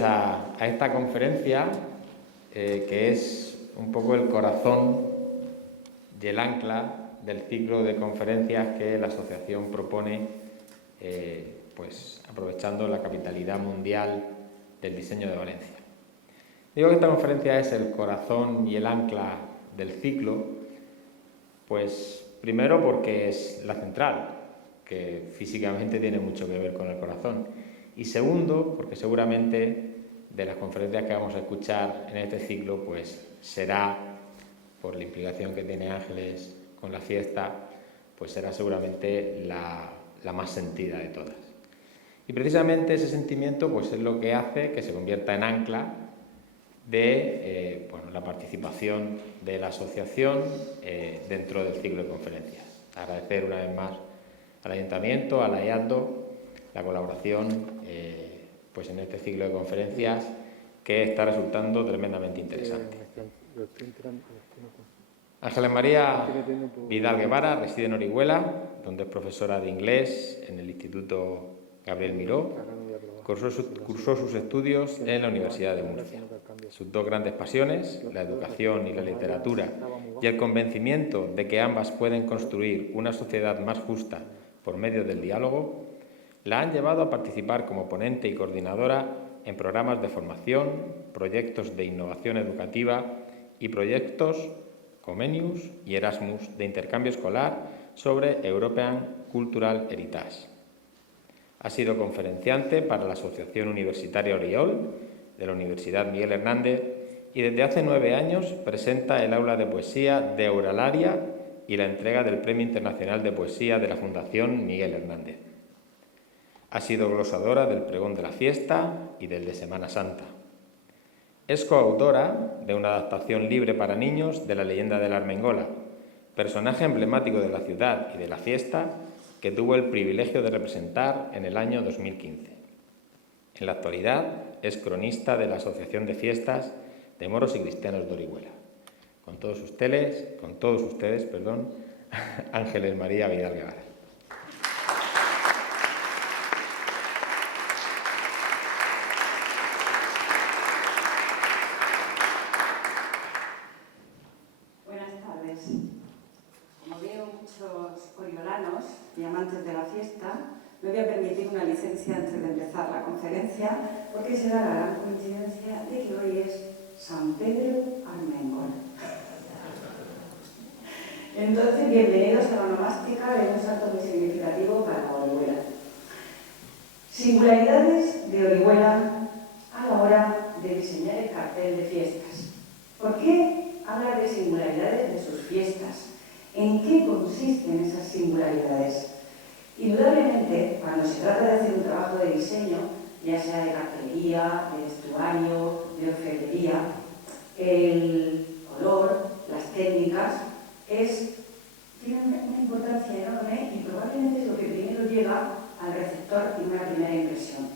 Bienvenidos a esta conferencia que es un poco el corazón y el ancla del ciclo de conferencias que la asociación propone, pues aprovechando la capitalidad mundial del diseño de Valencia. Digo que esta conferencia es el corazón y el ancla del ciclo, pues primero porque es la central, que físicamente tiene mucho que ver con el corazón, y segundo porque seguramente de las conferencias que vamos a escuchar en este ciclo, pues será, por la implicación que tiene Ángeles con la fiesta, pues será seguramente la más sentida de todas. Y precisamente ese sentimiento pues es lo que hace que se convierta en ancla de la participación de la asociación dentro del ciclo de conferencias. Agradecer una vez más al Ayuntamiento, a la IATDO, la colaboración pues en este ciclo de conferencias que está resultando tremendamente interesante. Ángeles María Vidal Guevara reside en Orihuela, donde es profesora de inglés en el Instituto Gabriel Miró. Cursó sus estudios en la Universidad de Murcia. Sus dos grandes pasiones, la educación y la literatura, y el convencimiento de que ambas pueden construir una sociedad más justa por medio del diálogo, la han llevado a participar como ponente y coordinadora en programas de formación, proyectos de innovación educativa y proyectos Comenius y Erasmus de intercambio escolar sobre European Cultural Heritage. Ha sido conferenciante para la Asociación Universitaria Oriol de la Universidad Miguel Hernández y desde hace 9 años presenta el aula de poesía de Euralaria y la entrega del Premio Internacional de Poesía de la Fundación Miguel Hernández. Ha sido glosadora del Pregón de la Fiesta y del de Semana Santa. Es coautora de una adaptación libre para niños de la leyenda de la Armengola, personaje emblemático de la ciudad y de la fiesta que tuvo el privilegio de representar en el año 2015. En la actualidad es cronista de la Asociación de Fiestas de Moros y Cristianos de Orihuela. Con todos ustedes, Ángeles María Vidal Guevara. Oriolanos y amantes de la fiesta, me voy a permitir una licencia antes de empezar la conferencia, porque se da la gran coincidencia de que hoy es San Pedro Armengol. Entonces, bienvenidos a la onomástica de un salto muy significativo para Orihuela. Singularidades de Orihuela a la hora de diseñar el cartel de fiestas. ¿Por qué hablar de singularidades de sus fiestas? ¿En qué consisten esas singularidades? Indudablemente, cuando se trata de hacer un trabajo de diseño, ya sea de cartelería, de vestuario, de orfebrería, el color, las técnicas, tienen una importancia enorme y probablemente es lo que primero llega al receptor en una primera impresión.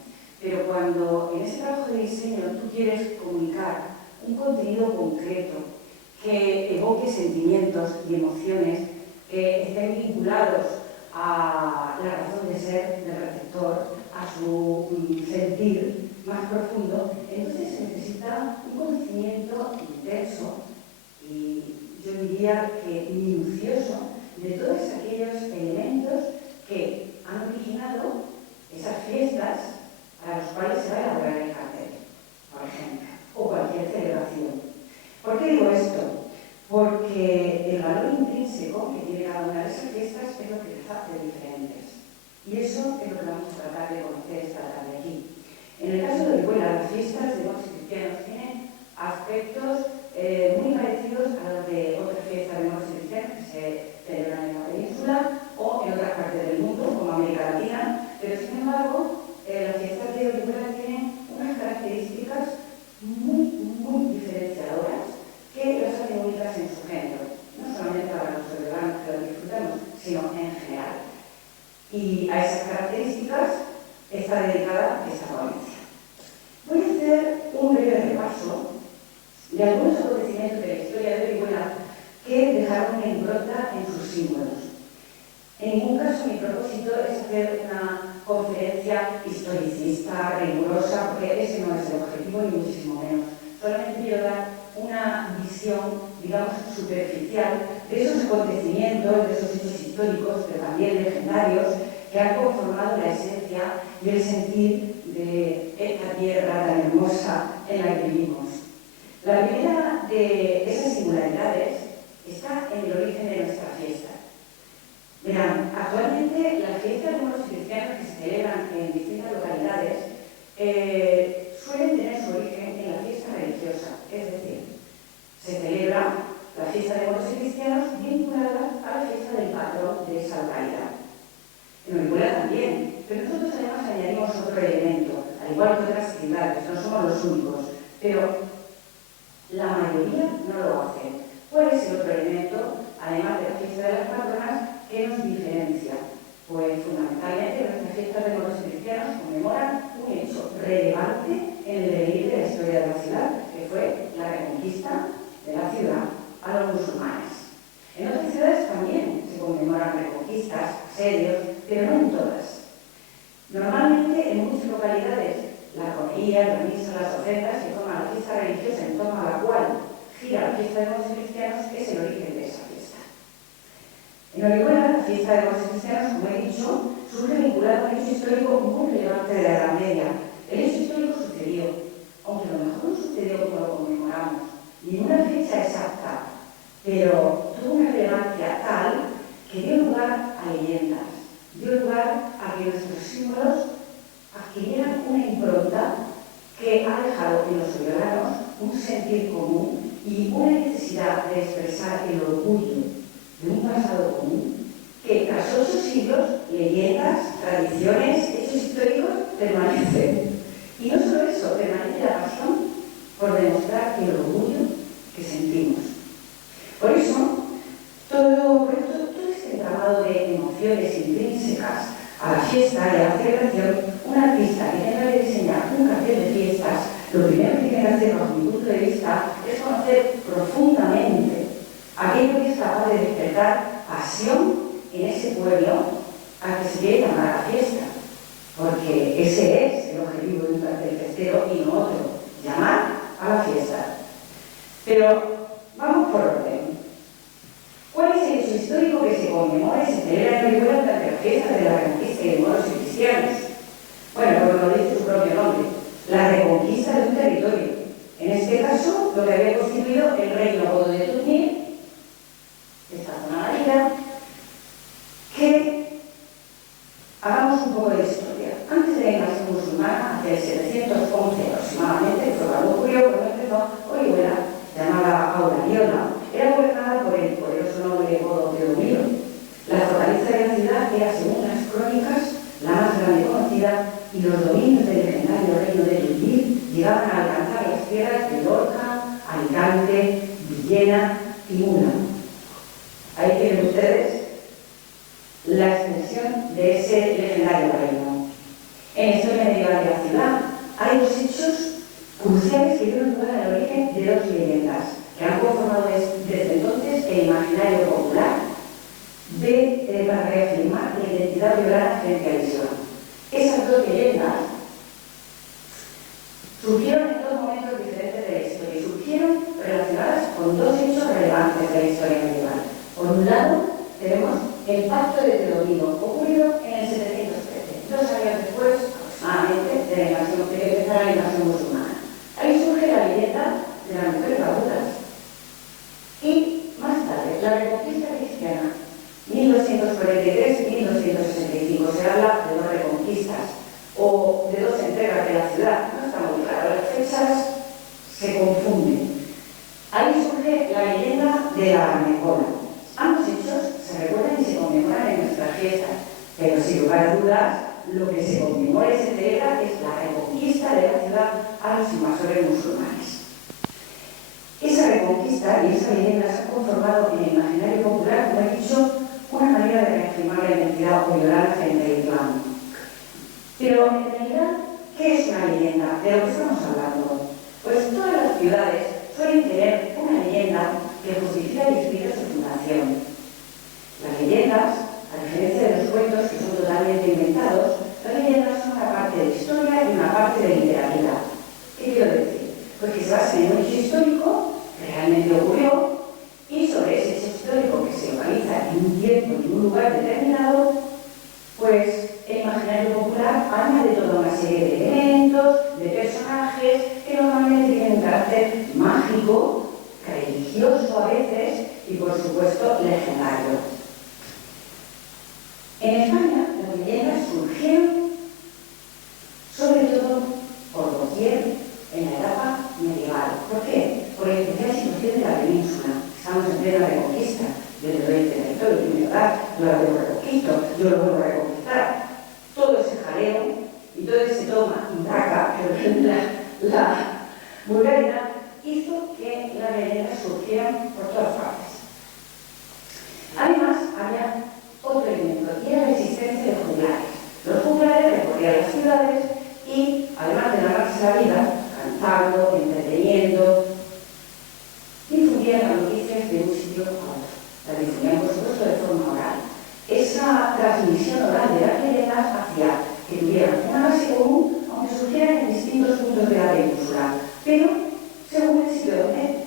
Pero cuando en ese trabajo de diseño tú quieres comunicar un contenido concreto, que evoque sentimientos y emociones que estén vinculados a la razón de ser del receptor, a su sentir más profundo, entonces se necesita un conocimiento intenso y yo diría que minucioso de todos aquellos elementos que han originado esas fiestas a las cuales se va a elaborar el cartel, por ejemplo, o cualquier celebración. ¿Por qué digo esto? Porque el valor intrínseco que tiene cada una de esas fiestas es lo que las hace diferentes. Y eso es lo que vamos a tratar de conocer esta tarde aquí. En el caso de Orihuela, las fiestas de moros cristianos tienen aspectos muy parecidos a los de otras fiestas de moros cristianos que se celebran en la península o en otras partes del mundo, como América Latina, pero sin embargo, las fiestas de Orihuela tienen unas características muy diferenciadoras que las hacen únicas en su género, no solamente para los ciudadanos que lo disfrutamos, sino en general. Y a esas características está dedicada esta ponencia. Voy a hacer un breve repaso de algunos acontecimientos de la historia de Orihuela que dejaron una impronta en sus símbolos. En ningún caso mi propósito es hacer una conferencia historicista, rigurosa, porque ese no es el objetivo. especial de esos acontecimientos, de esos hechos históricos, pero también legendarios, que han conformado la esencia y el sentir de esta tierra tan hermosa en la que vivimos. La primera de esas singularidades está en el origen de nuestra fiesta. Verán, actualmente las fiestas de los cristianos que se celebran en distintas localidades suelen tener su origen en la fiesta religiosa, es decir, se celebra la fiesta de moros y cristianos vinculada a la fiesta del patrón de esa localidad. En Orihuela también, pero nosotros además añadimos otro elemento, al igual que otras ciudades, no somos los únicos, pero la mayoría no lo hacen. ¿Cuál es el otro elemento, además de la fiesta de las patronas, que nos diferencia? Pues fundamentalmente nuestras fiestas de moros y cristianos conmemoran un hecho relevante en el devenir de la historia de la ciudad, que fue la reconquista de la ciudad a los musulmanes. En otras ciudades también se conmemoran reconquistas, asedios, pero no en todas. Normalmente en muchas localidades la romería, la misa, las ofrendas que forman la fiesta religiosa en torno a la cual gira la fiesta de moros y cristianos es el origen de esa fiesta. En Orihuela, la fiesta de moros y cristianos, como he dicho, surge vinculado a un hecho histórico muy relevante de la Edad Media. El hecho histórico sucedió, aunque a lo mejor no sucedió como lo conmemoramos, ni en una fecha exacta, pero tuvo una relevancia tal que dio lugar a leyendas, dio lugar a que nuestros símbolos adquirieran una impronta que ha dejado en los ciudadanos un sentir común y una necesidad de expresar el orgullo de un pasado común que tras 8 siglos, leyendas, tradiciones, hechos históricos permanecen. Y no solo eso, permanece la pasión por demostrar el orgullo que sentimos. Por eso, todo este entramado de emociones intrínsecas a la fiesta y a la celebración, un artista que tenga que diseñar un cartel de fiestas, lo primero que tiene que hacer, bajo mi punto de vista, es conocer profundamente aquello que es capaz de despertar pasión en ese pueblo al que se quiere llamar a la fiesta. Porque ese es el objetivo de un cartel festero y no otro, llamar a la fiesta. Pero vamos por orden. ¿Cuál es el hecho histórico que se conmemora y se celebra en Orihuela durante la fiesta de la reconquista de moros y cristianos? Bueno, como lo dice su propio nombre, la reconquista de un territorio. En este caso, lo que había constituido el reino godo de Tuñé, esta zona marina, que hagamos un poco de historia. Antes de la invasión musulmana, hacia el 711 aproximadamente, fue cuando ocurrió, cuando empezó, Orihuela, llamada Aurariola, era gobernada por el poderoso noble godo Teodomiro. La fortaleza de la ciudad era, según las crónicas, la más grande conocida, y los dominios del legendario reino de Tuñé llegaban a alcanzar las tierras de Lorca, Alicante, Villena y Mula. Ahí tienen ustedes la extensión de ese legendario reino. En la historia medieval de la ciudad hay 2 hechos cruciales que dieron lugar al origen de 2 leyendas que han conformado desde entonces el imaginario popular para reafirmar la identidad violada frente al Islam. Esas 2 leyendas surgieron en 2 momentos diferentes de la historia y surgieron relacionadas con 2 hechos relevantes de la historia medieval. Por un lado, tenemos el pacto de Teodomiro, ocurrido en el 713, 2 años después aproximadamente de que empezara la invasión musulmana. Ahí surge la leyenda de la mujer Barbudas. Y más tarde, la reconquista cristiana, 1243-1265, se habla de 2 reconquistas o de 2 entregas de la ciudad. No está muy claro, las fechas se confunden. Ahí surge la leyenda de la Armecola. Ambos hechos se recuerdan y se conmemoran en nuestras fiestas, pero sin lugar a dudas, lo que se conmemora y se celebra es la reconquista de la ciudad a los invasores musulmanes. Esa reconquista y esa leyenda se han conformado en el imaginario popular, como he dicho, una manera de reafirmar la identidad oriolana frente al Islam. Pero en realidad, ¿qué es una leyenda? ¿De lo que estamos hablando? Pues todas las ciudades suelen tener una leyenda que justifica y explica su fundación. Las leyendas, a diferencia de los cuentos que son totalmente inventados, las leyendas son una parte de historia y una parte de literatura. ¿Qué quiero decir? Pues que se basan en un hecho histórico que realmente ocurrió y sobre ese hecho mágico, religioso a veces y, por supuesto, legendario. En España, las leyendas surgieron sobre todo por doquier en la etapa medieval. ¿Por qué? Por la especial situación de la península. Estamos en plena reconquista. Yo le doy el territorio que me da, yo lo reconquisto, yo lo vuelvo a reconquistar. Todo ese jaleo y todo ese toma y daca que la Bulgaria hizo que las leyendas surgieran por todas partes. Además, había otro elemento, y era la existencia de juglares. Los juglares recorrían las ciudades y, además de ganarse la vida, cantando, entreteniendo, difundían las noticias de un sitio a otro. Las difundían, por supuesto, de forma oral. Esa transmisión oral de las leyendas hacía que tuvieran una base común, aunque surgieran en distintos puntos de la península. Pero, según el sitio donde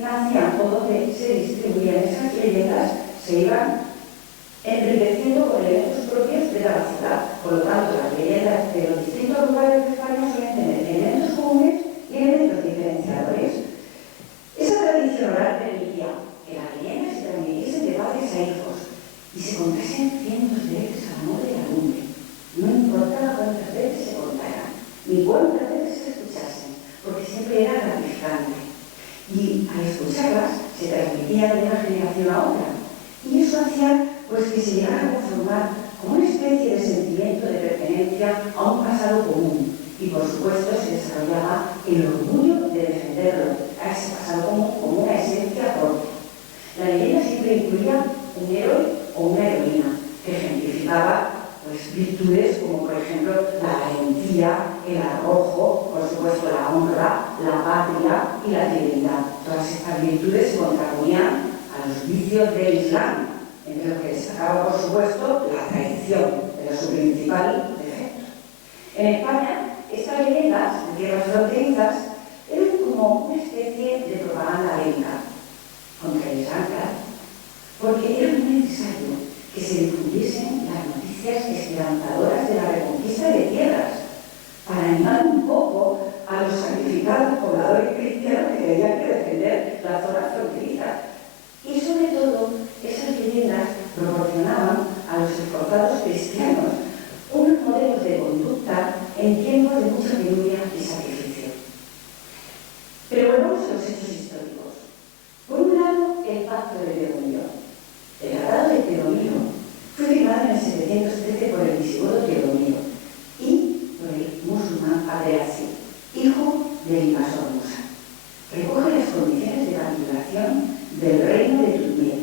nacían o donde se distribuían esas leyendas, se iban enriqueciendo con elementos propios de cada ciudad. Por lo tanto, las leyendas de los distintos lugares de España suelen tener elementos comunes y elementos diferenciadores. Esa tradición oral permitía que las leyendas se transmitiesen de padres a hijos y se contasen cientos de veces al amor de la lumbre. No importaba cuántas veces se contaran, ni cuántas veces se escuchasen, porque siempre era gratificante. Y al escucharlas se transmitían de una generación a otra. Y eso hacía pues, que se llegara a conformar como una especie de sentimiento de pertenencia a un pasado común. Y por supuesto se desarrollaba el orgullo de defenderlo, a ese pasado común como una esencia propia. La leyenda siempre incluía un héroe o una heroína que ejemplificaba pues, virtudes como por ejemplo la valentía, el arrojo, por supuesto la honra, la patria y la dignidad. Todas estas virtudes se contraponían a los vicios del Islam, entre los que destacaba por supuesto la traición, era su principal defecto. En España, estas leyendas de tierras fronterizas eran como una especie de propaganda bélica contra el Islam, porque era muy necesario que se difundiesen las noticias esperanzadoras de la reconquista de tierras, para animar un poco a los sacrificados pobladores cristianos que tenían que defender las zonas fronterizas. Y sobre todo, esas leyendas proporcionaban a los esforzados cristianos unos modelos de conducta en tiempos de mucha penuria y sacrificio. Pero volvamos a los hechos históricos. Por un lado, el Pacto de Teodomiro. El Tratado de Teodomiro fue firmado en el 713 por el visigodo Teodomiro y por el musulmán Abdelaziz, hijo del invasor musa. Recoge las condiciones de capitulación del reino de Turquía.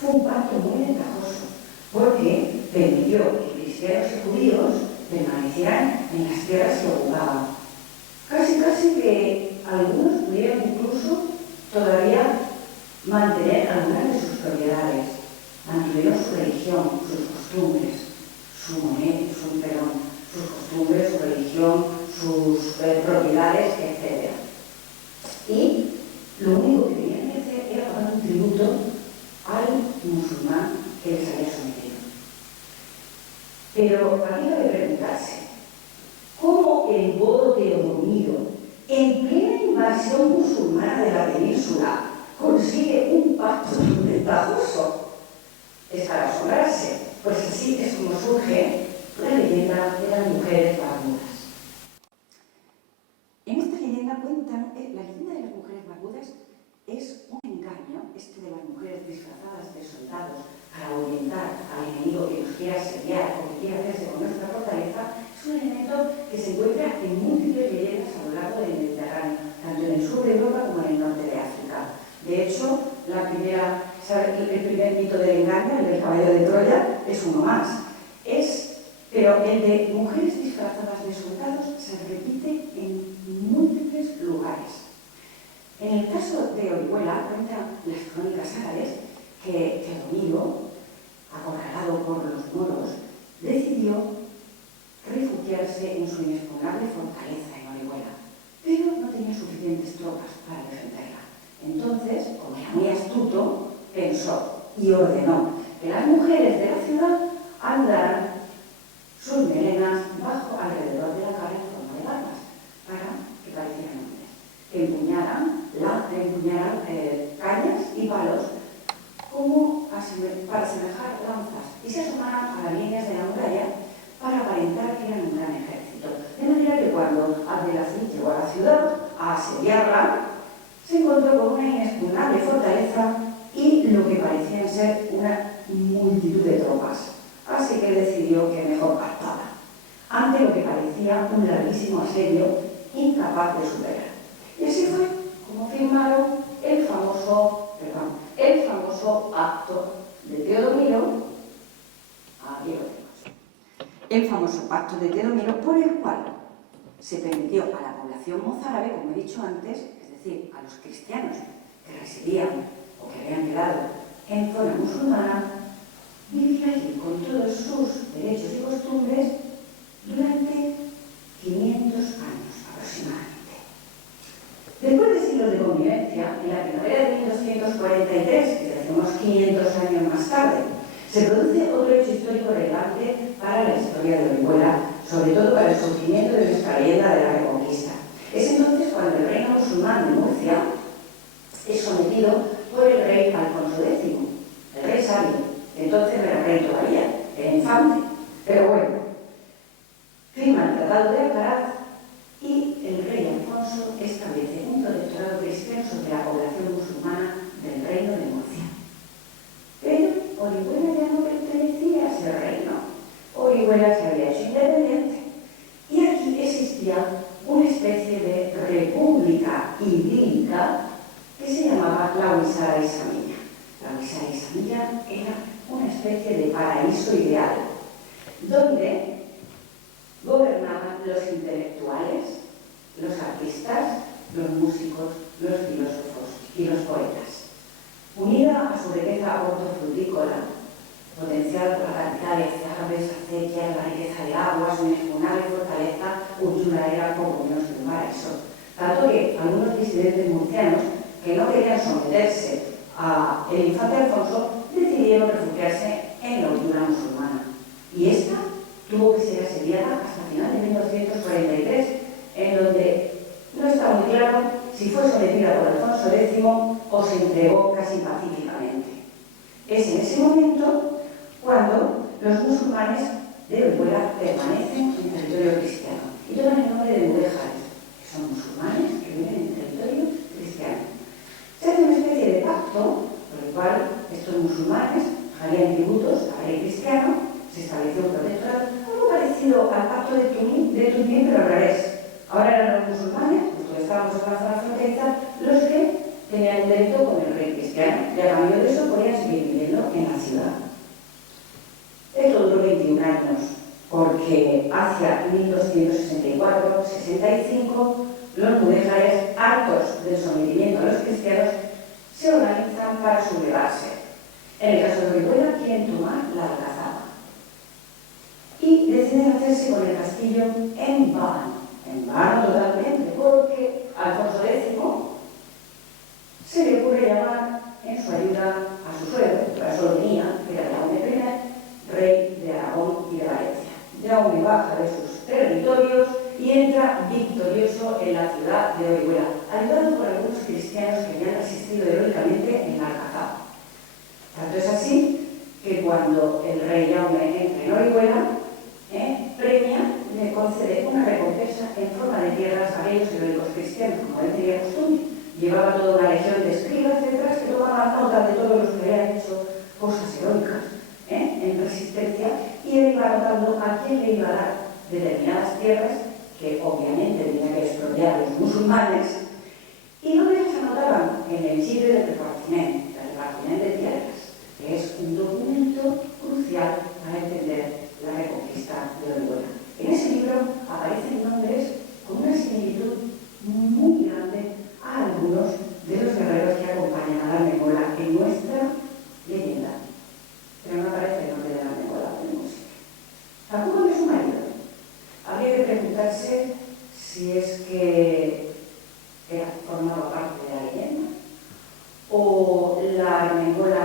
Fue un pacto muy ventajoso porque permitió que cristianos y judíos permanecieran en las tierras que ocupaban. Casi que algunos pudieran incluso todavía mantener algunas de sus propiedades, mantuvieron su religión, sus costumbres, sus costumbres, su religión, sus propiedades, etc. Y lo único que tenían que hacer era pagar un tributo al musulmán que les había sometido. Pero aquí cabe preguntarse, ¿cómo el godo Teodomiro, en plena invasión musulmana de la península, consigue un pacto tan ventajoso? Es para asombrarse, pues así es como surge la leyenda de las mujeres barbudas. En esta leyenda cuentan, la leyenda de las mujeres barbudas es un engaño, de las mujeres disfrazadas de soldados para ahuyentar al enemigo que nos quiera asediar o que quiera hacerse con nuestra fortaleza, es un elemento que se encuentra en múltiples leyendas a lo largo del Mediterráneo, tanto en el sur de Europa como en el norte de África. De hecho, el primer mito del engaño, el del caballo de Troya, es uno más. Pero el de mujeres disfrazadas de soldados se repite en múltiples lugares. En el caso de Orihuela, cuentan las crónicas árabes que Teodomiro, acorralado por los moros, decidió refugiarse en su inexpugnable fortaleza en Orihuela, pero no tenía suficientes tropas para defenderla. Entonces, como era muy astuto, pensó y ordenó que las mujeres de la ciudad andaran sus melenas alrededor de la cara en forma de barbas, para que parecieran hombres, que empuñaran empuñaran cañas y palos como para asemejar lanzas y se asomaran a las líneas de la muralla para aparentar que eran un gran ejército. De manera que cuando Abdelaziz llegó a la ciudad a asediarla, se encontró con una inexpugnable fortaleza y lo que parecían ser una multitud de tropas. Así que decidió que mejor pactaba, ante lo que parecía un larguísimo asedio incapaz de superar. Y así fue como firmaron el famoso pacto de Teodomiro, el famoso pacto de Teodomiro, por el cual se permitió a la población mozárabe, como he dicho antes, es decir, a los cristianos que residían o que habían quedado en zona musulmana, vivir allí con todos sus derechos y costumbres durante 500 años aproximadamente. Después de siglos de convivencia, en la primavera de 1243, que decimos 500 años más tarde, se produce otro hecho histórico relevante para la historia de Orihuela, sobre todo para el surgimiento de nuestra leyenda de la Reconquista. Es entonces cuando el reino musulmán de Murcia es sometido por el rey Alfonso X, el rey sabio. Entonces no era rey todavía, era infante. Pero bueno, firma el Tratado de Alcaraz y el rey Alfonso establece un protectorado cristiano sobre la población musulmana del reino de Murcia. Pero Orihuela ya no pertenecía a ese reino. Orihuela se había hecho independiente. Y aquí existía una especie de república idílica que se llamaba la Huizara Isamilla. La Huizara Isamilla era una especie de paraíso ideal, donde gobernaban los intelectuales, los artistas, los músicos, los filósofos y los poetas. Unida a su riqueza hortofrutícola, potenciada por la cantidad de árboles, acequias, la riqueza de aguas, una inexpugnable fortaleza, Úrsula era poco menos que un paraíso. Tanto que algunos disidentes murcianos que no querían someterse al infante Alfonso decidieron refugiarse en la Úrsula musulmana. Y esta tuvo que ser asediada hasta final de 1243, en donde no está muy claro si fue sometida por Alfonso X o se entregó casi pacíficamente. Es en ese momento cuando los musulmanes de Orihuela permanecen en territorio cristiano y toman el nombre de mudéjares, que son musulmanes que viven en territorio cristiano. Se hace una especie de pacto por el cual estos musulmanes pagarían tributos al rey cristiano, se estableció un protectorado, algo parecido al pacto de Tunín, pero al revés. Ahora eran los musulmanes, nosotros estábamos en la zona fronteriza, los que tenían un derecho con el rey cristiano y a cambio de eso podían seguir viviendo en la ciudad. Esto duró 21 años, porque hacia 1264-65 los mudéjares, hartos del sometimiento a los cristianos, se organizan para sublevarse. En el caso de Orihuela, quieren tomar la Alcazaba y deciden hacerse con el castillo en vano totalmente, porque Alfonso X se le ocurre llamar en su ayuda a su suegro, que para eso lo tenía, que era Jaume I, rey de Aragón y de Valencia. Jaume baja de sus territorios y entra victorioso en la ciudad de Orihuela, ayudado por algunos cristianos que habían resistido heroicamente en la Alcazaba. Tanto es así que cuando el rey Jaume entra en Orihuela, le concede una recompensa en forma de tierras a aquellos heroicos cristianos, como él tenía costumbre. Llevaba toda una legión de escribas detrás que tomaban nota de todos los que habían hecho cosas heroicas en resistencia, y él iba anotando a quién le iba a dar determinadas tierras que obviamente tenían que expropiar a los musulmanes, y no les anotaban en el chile del repartiment de tierras, que es un documento crucial para entender la reconquista de Orihuela. En ese libro aparecen nombres con una similitud muy grande a algunos de los guerreros que acompañan a la Armegola en nuestra leyenda. Pero no aparece el nombre de la Armegola en música. Tampoco de su marido. Habría que preguntarse si es que formaba parte de la leyenda o la Armegola,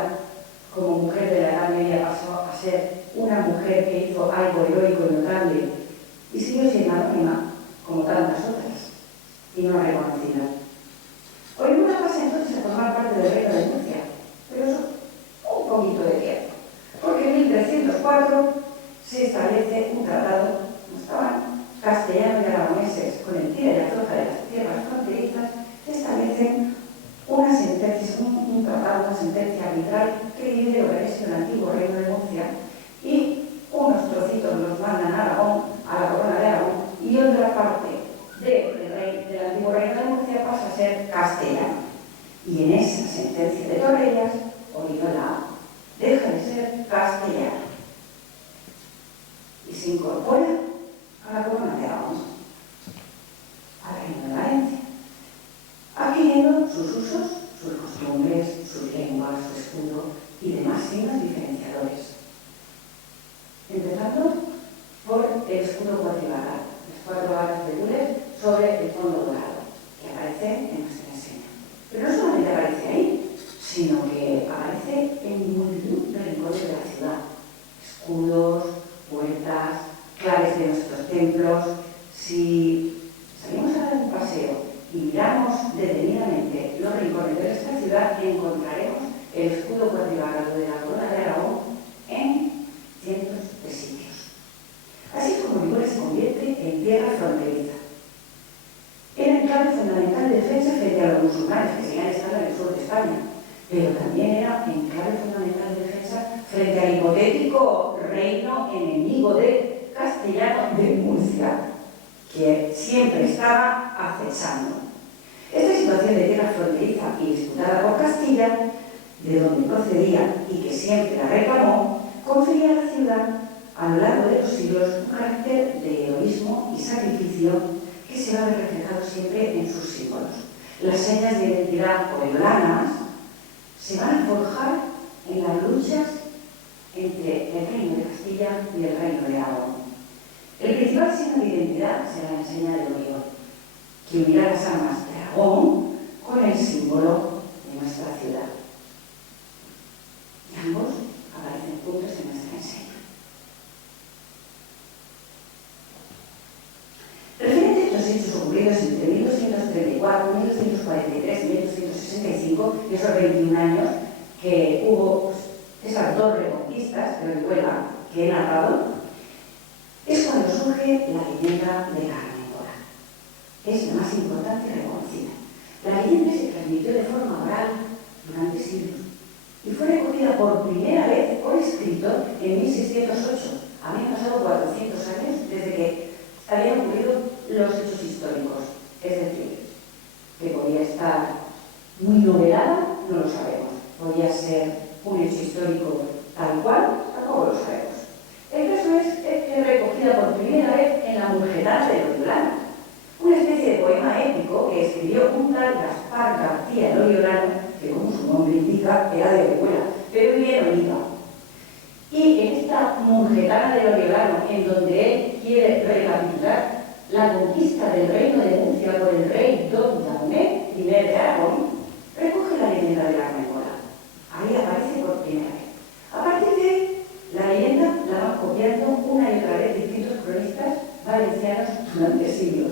como mujer de la Edad Media, pasó a ser una mujer que hizo algo heroico y notable y siguió siendo anónima como tantas otras y no reconocida. Orihuela pasa entonces aparece un tratado, como estaban castellanos y aragoneses con el tira y afloja de las tierras fronterizas, se establecen una sentencia, un tratado, una sentencia arbitral que divide lo que es el antiguo reino de Murcia, y unos trocitos los mandan a Aragón, a la corona de Aragón, y otra parte del antiguo reino de Murcia pasa a ser castellano. Y en esa sentencia de Torrellas, Oriola deja de ser castellano y se incorpora a la corona de Aragón, al reino de Valencia, adquiriendo sus usos, sus costumbres, sus lenguas, su escudo y demás signos diferenciadores. Empezando por el escudo cuadribarral, las 4 varas de gules sobre el fondo dorado, que aparece en nuestra enseña. Pero no solamente aparece ahí, sino que aparece en multitud de rincones de la ciudad. Escudos, puertas, claves de nuestros templos. Si salimos a dar un paseo y miramos detenidamente los rincones de nuestra ciudad, encontraremos el escudo cuadribarrado de la corona de Aragón en cientos de sitios. Así es como Orihuela se convierte en tierra fronteriza. Era enclave fundamental de defensa frente a los musulmanes que seguían estando en el sur de España, pero también era enclave fundamental de defensa frente al hipotético reino enemigo de castellano de Murcia, que siempre estaba acechando. Esta situación de tierra fronteriza y disputada por Castilla, de donde procedía y que siempre la reclamó, confería a la ciudad a lo largo de los siglos un carácter de heroísmo y sacrificio que se va a ver reflejado siempre en sus símbolos. Las señas de identidad oriolanas se van a forjar en las luchas entre el reino de Castilla y el reino de Aragón. El principal signo de identidad será la enseña de Oriol, que unirá las armas de Aragón con el símbolo de nuestra ciudad. Y ambos aparecen juntos en nuestra enseña. Referente a estos hechos ocurridos entre 1234, 1243 y 1265, esos 21 años que hubo esas 2 reconquistas de Orihuela que he narrado, es cuando surge la leyenda de la Armengora. Es la más importante y reconocida. La leyenda se transmitió de forma oral durante siglos y fue recogida por primera vez por escrito en 1608. Habían pasado 400 años desde que habían ocurrido los hechos históricos. Es decir, que podía estar muy novelada, no lo sabemos. Podía ser un hecho histórico tal cual, tampoco lo sabemos. El caso es que es recogida por primera vez en la Murgetana de Oriolano, una especie de poema épico que escribió un tal Gaspar García el Oriolano, que como su nombre indica, era de Orihuela, pero vivía en Oliva. Y en esta Murgetana del Oriolano, en donde él quiere recapitular la conquista del reino de Murcia por el rey Don Jaume I de Aragón, recoge la leyenda de la Armengora. Ahí aparece por primera vez. A partir de ahí, la leyenda la van copiando una y otra vez distintos cronistas valencianos durante siglos,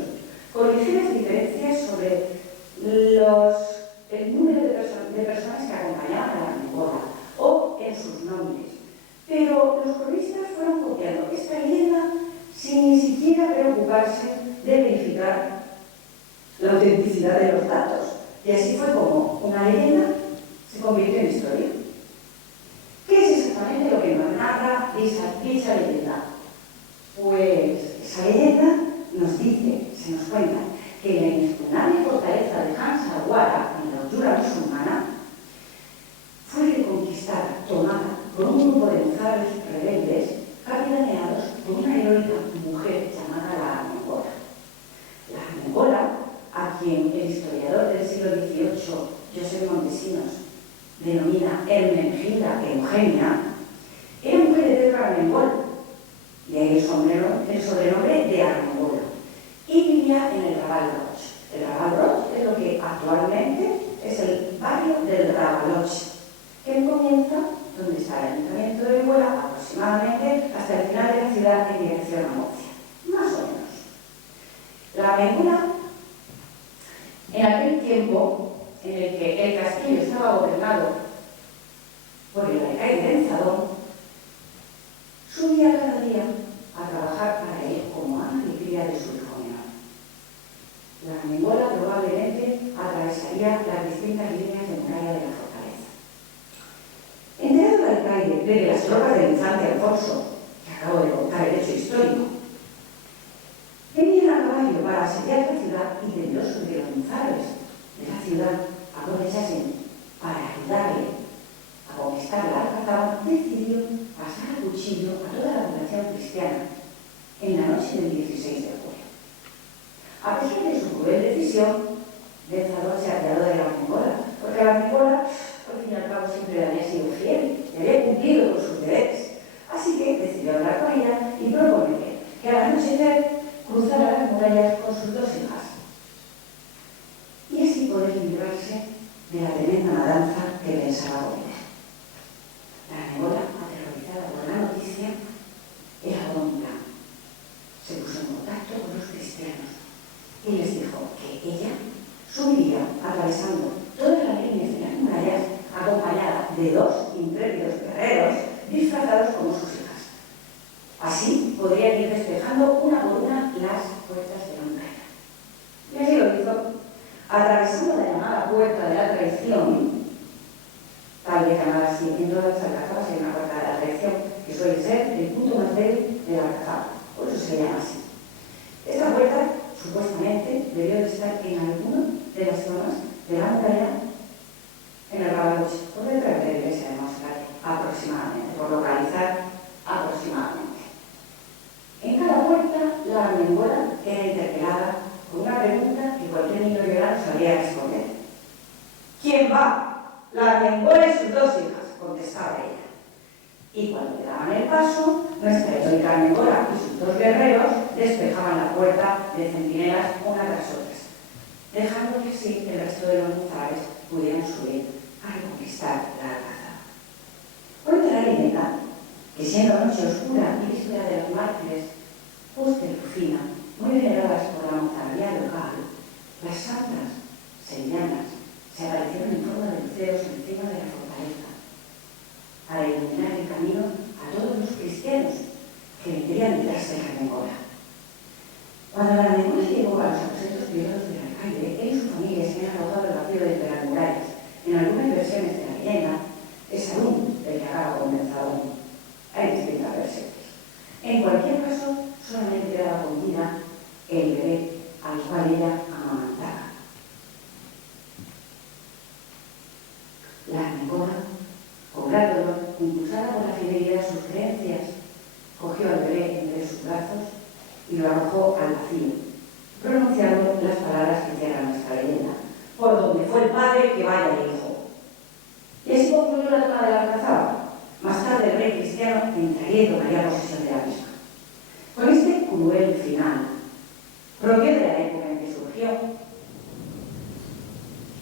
con ligeras diferencias sobre el número de personas que acompañaban a la Armengora o en sus nombres. Pero los cronistas fueron copiando esta leyenda sin ni siquiera preocuparse de verificar la autenticidad de los datos. Y así fue como una leyenda se convirtió en historia. ¿Qué es exactamente lo que nos narra dicha leyenda? Pues esa leyenda nos dice, se nos cuenta, que la inexpugnable fortaleza de Hansa-Guara en la altura musulmana fue reconquistada, tomada por un grupo de mozárabes rebeldes capitaneados por una heroica mujer llamada la Armengora. La Armengora, a quien el historiador del siglo XVIII, Josep Montesinos, denomina Hermenegilda Eugenia, era mujer de Pedro Armengol, y ahí el sobrenombre de Armengol, y vivía en el Raval Roig. El Raval Roig es lo que actualmente es el barrio del Ravaloche, que comienza donde está el ayuntamiento de Orihuela, aproximadamente hasta el final de la ciudad en dirección a Murcia, más o menos. La Armengora, en aquel tiempo en el que el castillo estaba gobernado por el alcaide Enzadón, subía cada día a a trabajar para él como ama y cría de su hijo menor. La Armengola probablemente atravesaría las distintas líneas de muralla de la fortaleza. Enterado el alcaide de que las tropas del infante Alfonso, que acabo de contar el hecho histórico, venían a caballo para asediar la ciudad y temeroso de que los gonzález de la ciudad aprovechasen para ayudarle a conquistar la Alcazaba, decidió pasar a cuchillo a toda la población cristiana en la noche del 16 de julio. A pesar de su cruel decisión, Benzador se apiadó de la Armengola, porque la Armengola, al fin y al cabo, siempre le había sido fiel y había cumplido con sus deberes. Así que decidió hablar con ella y proponerle que al anochecer cruzara las murallas con sus dos hijas y así poder librarse de la tremenda matanza que pensaba cometer. La Armengola, aterrorizada por la noticia, elaboró un plan. Se puso en contacto con los cristianos y les dijo que ella subiría atravesando todas las líneas de las murallas acompañada de dos intrépidos guerreros disfrazados como sus hijas. Así podrían ir despejando una por una las puertas de la muralla. Y así lo hizo, atravesando la llamada puerta de la traición, tal vez llamada así en todas las alcazabas hay una puerta de la traición, que suele ser el punto más débil de la alcazaba, por eso se llama así. Esta puerta, supuestamente, debió de estar en alguna de las zonas de la muralla en el Rabaluche, por detrás de la iglesia de Mausoleo, aproximadamente, por localizar aproximadamente. En cada puerta, la Armengola era interpelada con una pregunta que cualquier niño llorano sabría responder. ¿Quién va? La Armengola y sus dos hijas, contestaba ella. Y cuando le daban el paso, nuestra heroica Armengola y sus dos guerreros despejaban la puerta de centinelas una tras otras, dejando que así el resto de los mozárabe pudieran subir a reconquistar la Alcazaba. Cuenta la leyenda que, siendo noche oscura y víspera de los mártires, Justa y Rufina, muy veneradas por la mozarabía local, las santas sevillanas se aparecieron en forma de luceros encima de la fortaleza para iluminar el camino a todos los cristianos que vendrían detrás de la Armengola. Cuando la Armengola llegó a los aposentos privados del alcaide, él y su familia se habían arrojado al vacío de las murallas. En algunas versiones de la leyenda es Harún el que acaba con Benzador. Hay distintas versiones. En cualquier caso, solamente quedaba con vida el bebé al cual ella amamantaba. La Armengola, con gran dolor, impulsada por la fidelidad a sus creencias, cogió al bebé entre sus brazos y lo arrojó al vacío, pronunciando las palabras que cierran nuestra leyenda: por donde fue el padre, que vaya el hijo. Y así concluyó la toma de la Alcazaba. Más tarde el rey cristiano entraría y tomaría posesión de la misma. Con este cruel final, propio de la época en que surgió,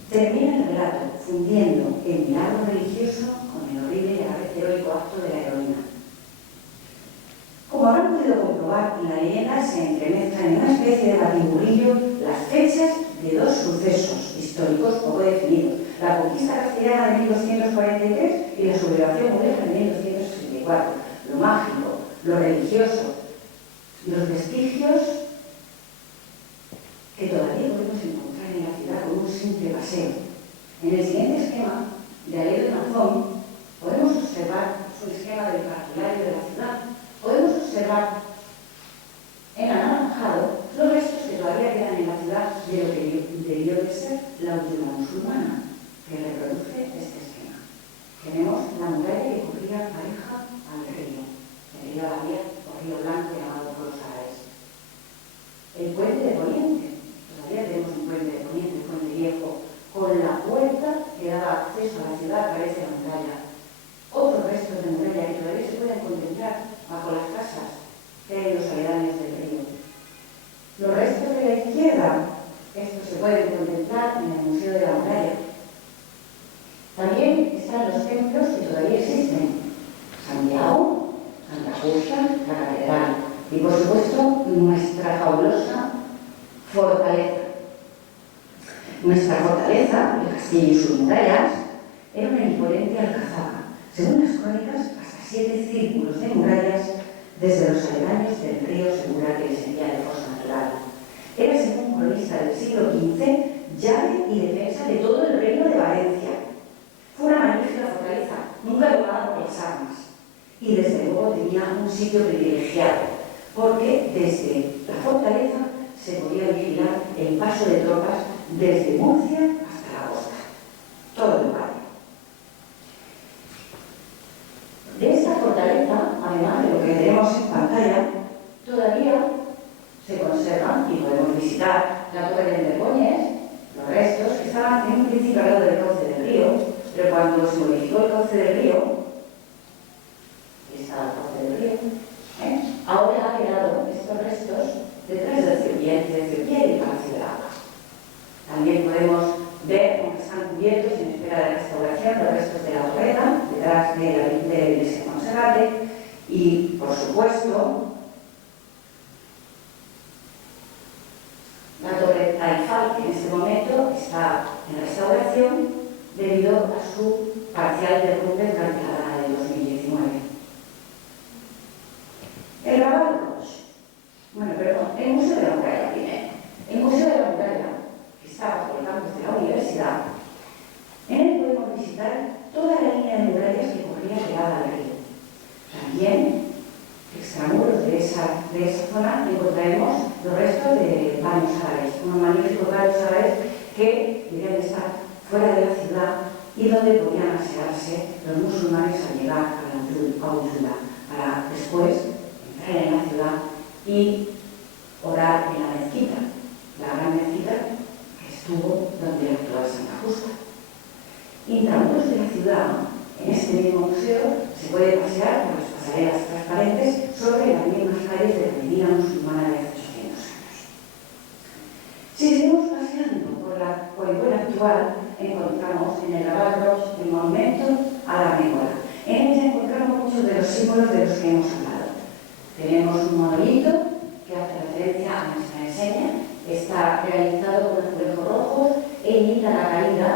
termina el relato fundiendo el milagro religioso con el horrible y a la vez heroico acto de la heroína. Como habrán podido comprobar, en la leyenda se entremezclan en una especie de batiburrillo las fechas de dos sucesos históricos poco definidos: la conquista castellana de 1243 y la sublevación mudéjar de 1264. Lo mágico, lo religioso, los vestigios que todavía podemos encontrar en la ciudad con un simple paseo. En el siguiente esquema de Aleo de Mazón podemos observar su esquema del cartulario de la ciudad. Podemos observar en anaranjado los restos que todavía quedan en la ciudad de lo que debió de ser la última musulmana, que reproduce este esquema. Tenemos la muralla que cubría pareja al río, el río Lavía o río Blanco, llamado por los árabes. El puente de Poniente, todavía tenemos un puente de Poniente, un puente viejo, con la puerta que daba acceso a la ciudad a través de la muralla. Otros restos de muralla que todavía se pueden contemplar bajo las casas que hay en los aledaños del río. Los restos de la izquierda, estos se pueden contemplar en el Museo de la Muralla. También están los templos que todavía existen: Santiago, Santa Justa, la Catedral y, por supuesto, nuestra fabulosa fortaleza. Nuestra fortaleza, el castillo y sus murallas, era una imponente alcazaba. Según las crónicas, hasta 7 círculos de murallas desde los aledaños del río Segura que le servía de foso natural. Era, según un cronista del siglo XV, llave y defensa de todo el reino de Valencia. Fue una magnífica fortaleza, nunca tomada por las armas, y desde luego tenía un sitio privilegiado, porque desde la fortaleza se podía vigilar el paso de tropas desde Murcia hasta la costa, todo el valle. De esta fortaleza, además de lo que tenemos en pantalla, todavía se conservan y podemos visitar la Torre del Vergoñes, los restos que estaban en un principio al lado del cauce del río, pero cuando se modificó el cauce del río, está el cauce del río, ahora ha quedado estos restos detrás del Cepillé y el Palacio del Agua. También podemos ver cómo están cubiertos en espera de restauración los restos de la torreta, detrás de la iglesia de Monserrate, y por supuesto la torre Taifal, que en este momento está en restauración debido a su parcial derrumbe durante la gana de 2019. El Raval el Museo de la Muralla primero. El Museo de la Muralla, que está bajo el campus de la universidad, en él podemos visitar toda la línea de murallas que corría pegada al río. También, extramuros de esa zona, encontraremos los restos de baños árabes, unos magníficos baños árabes que debían estar fuera de la ciudad y donde podían asearse los musulmanes al llegar a la Utrula, para después entrar en la ciudad y orar en la mezquita, la gran mezquita que estuvo donde actual Santa Justa. Intramuros de la ciudad, en este mismo museo, se puede pasear por las pasarelas transparentes sobre las mismas calles de la Medina musulmana de hace 800 años. Si seguimos paseando por la Orihuela actual, encontramos en el Raval el monumento a la Armegola. En ella encontramos muchos de los símbolos de los que hemos hablado. Tenemos un monolito que hace referencia a nuestra enseña, está realizado con azulejos rojos e imita la caída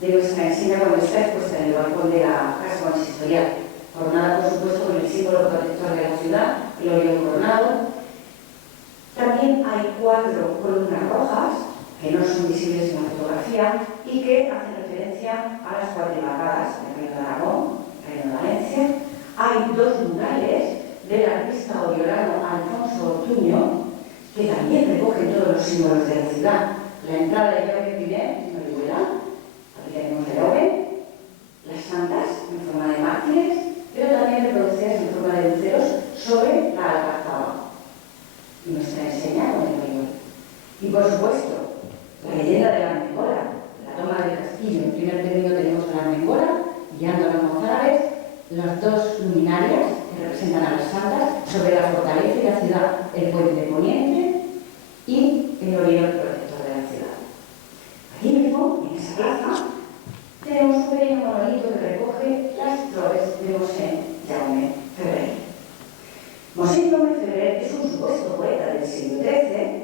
de nuestra enseña cuando está expuesta en el balcón de la casa consistorial, coronada por supuesto con el símbolo protector de la ciudad, el Orión coronado. También hay 4 columnas rojas que no son visibles en la fotografía y que hacen referencia a las 4 embarcadas del Reino de Aragón, Reino de Valencia. Hay 2 murales del artista oriolano Alfonso Ortuño, que también recogen todos los símbolos de la ciudad. La entrada de Jaume I en Orihuela, aquí tenemos el Jaume, las santas en forma de mártires, pero también reproducidas en forma de luceros sobre la alcazaba. Y nuestra enseña con el mayor. Y por supuesto, la leyenda de la Armegola, la toma del castillo. En primer término tenemos a la Armegola, guiando a los mozárabes, las 2 luminarias que representan a las santas sobre la fortaleza y la ciudad, el puente de Poniente y el oriol protector de la ciudad. Allí mismo, en esa plaza, tenemos un pequeño monolito que recoge las flores de Mosén Jaume Ferrer. Mosén Jaume Ferrer es un supuesto poeta del siglo XIII,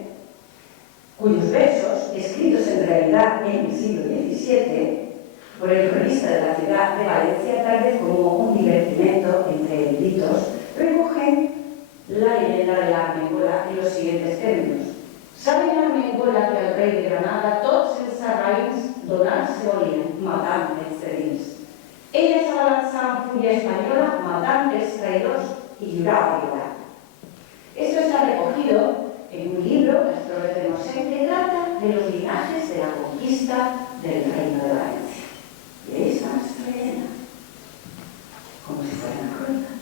cuyos versos, escritos en realidad en el siglo XVII, por el cronista de la ciudad de Valencia, tal vez como un divertimento entre eruditos, recogen la leyenda de la Armegola en los siguientes términos. Sabe la Armegola que al rey de Granada tots els sarraïns donar se volien, matant els cedins. Ella se balanza en furia española, matant els traidors y lloraba llorar. Esto está recogido en un libro, Las Flores de Mosén, que trata de los linajes de la conquista del Reino de Valencia. Y ahí está nuestra leyenda, como si fuera una crónica.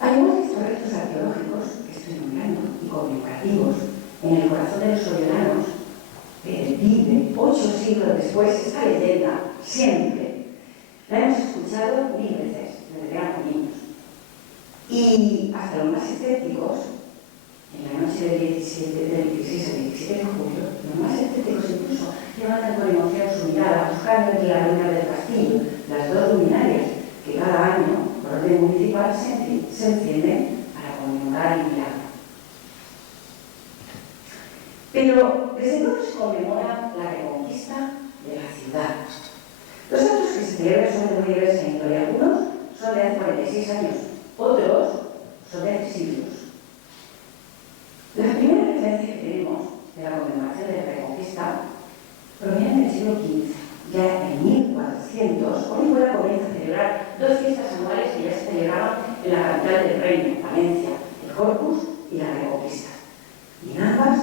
Además de estos restos arqueológicos que estoy nombrando y conmemorativos, en el corazón de los oriolanos vive 8 siglos después esta leyenda, siempre. La hemos escuchado 1000 veces desde que éramos niños. Y hasta los más escépticos, en la noche del 16 al 17 de julio, los más escépticos incluso levantan con emoción su mirada buscando entre las ruinas del castillo las 2 luminarias que cada año, por orden municipal, se encienden para conmemorar el milagro. Pero desde luego se conmemora la reconquista de la ciudad. Los actos que se celebran son de muy diversa índole. Algunos son de hace 46 años, otros son de hace siglos. Las primeras referencias que tenemos de la conmemoración de la Reconquista provienen del siglo XV. Ya en 1400, Orihuela comienza a celebrar dos fiestas anuales que ya se celebraban en la capital del reino, Valencia, el Corpus y la Reconquista. Y en ambas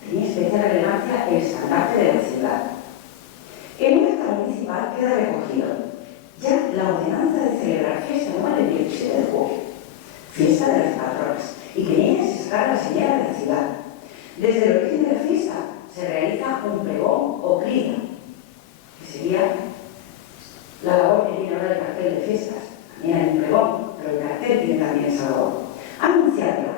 tenía especial relevancia el estandarte de la ciudad. En un acta municipal queda recogido ya la ordenanza de celebrar fiesta anual el 17 de julio, fiesta de las patronas, y que en ella se saca la señal de la ciudad. Desde el origen de la fiesta se realiza un pregón o crida, que sería la labor que tiene ahora el cartel de fiestas. También hay un pregón, pero el cartel tiene también esa labor. Anunciarla.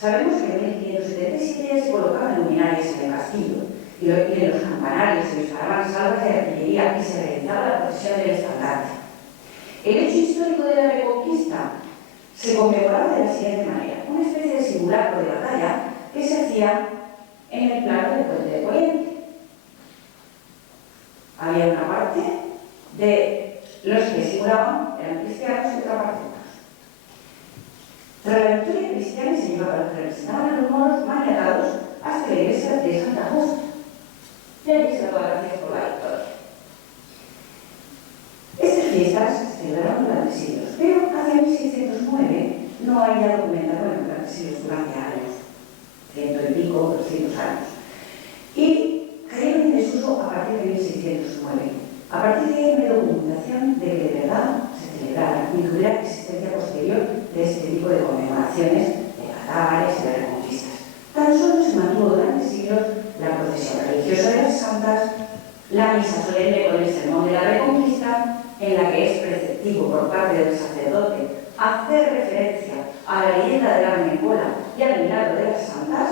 Sabemos que en 1577 ya se colocaban luminarias en el castillo y en los campanarios se disparaban salvas de artillería y se realizaba la procesión del estandarte. El hecho histórico de la Reconquista se conmemoraba de la siguiente manera: una especie de simulacro de batalla que se hacía en el plano del puente de Poniente. Había una parte de los que simulaban eran cristianos y otra parte no. Tras la victoria cristiana se llevaba a los que representaban a los moros maniatados hasta la iglesia de Santa Justa. Y allí se daba gracias por la victoria. Estas fiestas se celebraron durante siglos, pero hacia 1609 no hay ya documentación durante siglos, durante años, 100 y pico, 200 años. Y cayeron en desuso a partir de 1609. A partir de ahí no hay documentación de que de verdad se celebrara, ni que hubiera existencia posterior de este tipo de conmemoraciones de cadáveres y de reconquistas. Tan solo se mantuvo durante siglos la procesión religiosa de las santas, la misa solemne con el sermón de la Reconquista, en la que es preceptivo por parte del sacerdote hacer referencia a la leyenda de la Armecola y al milagro de las santas,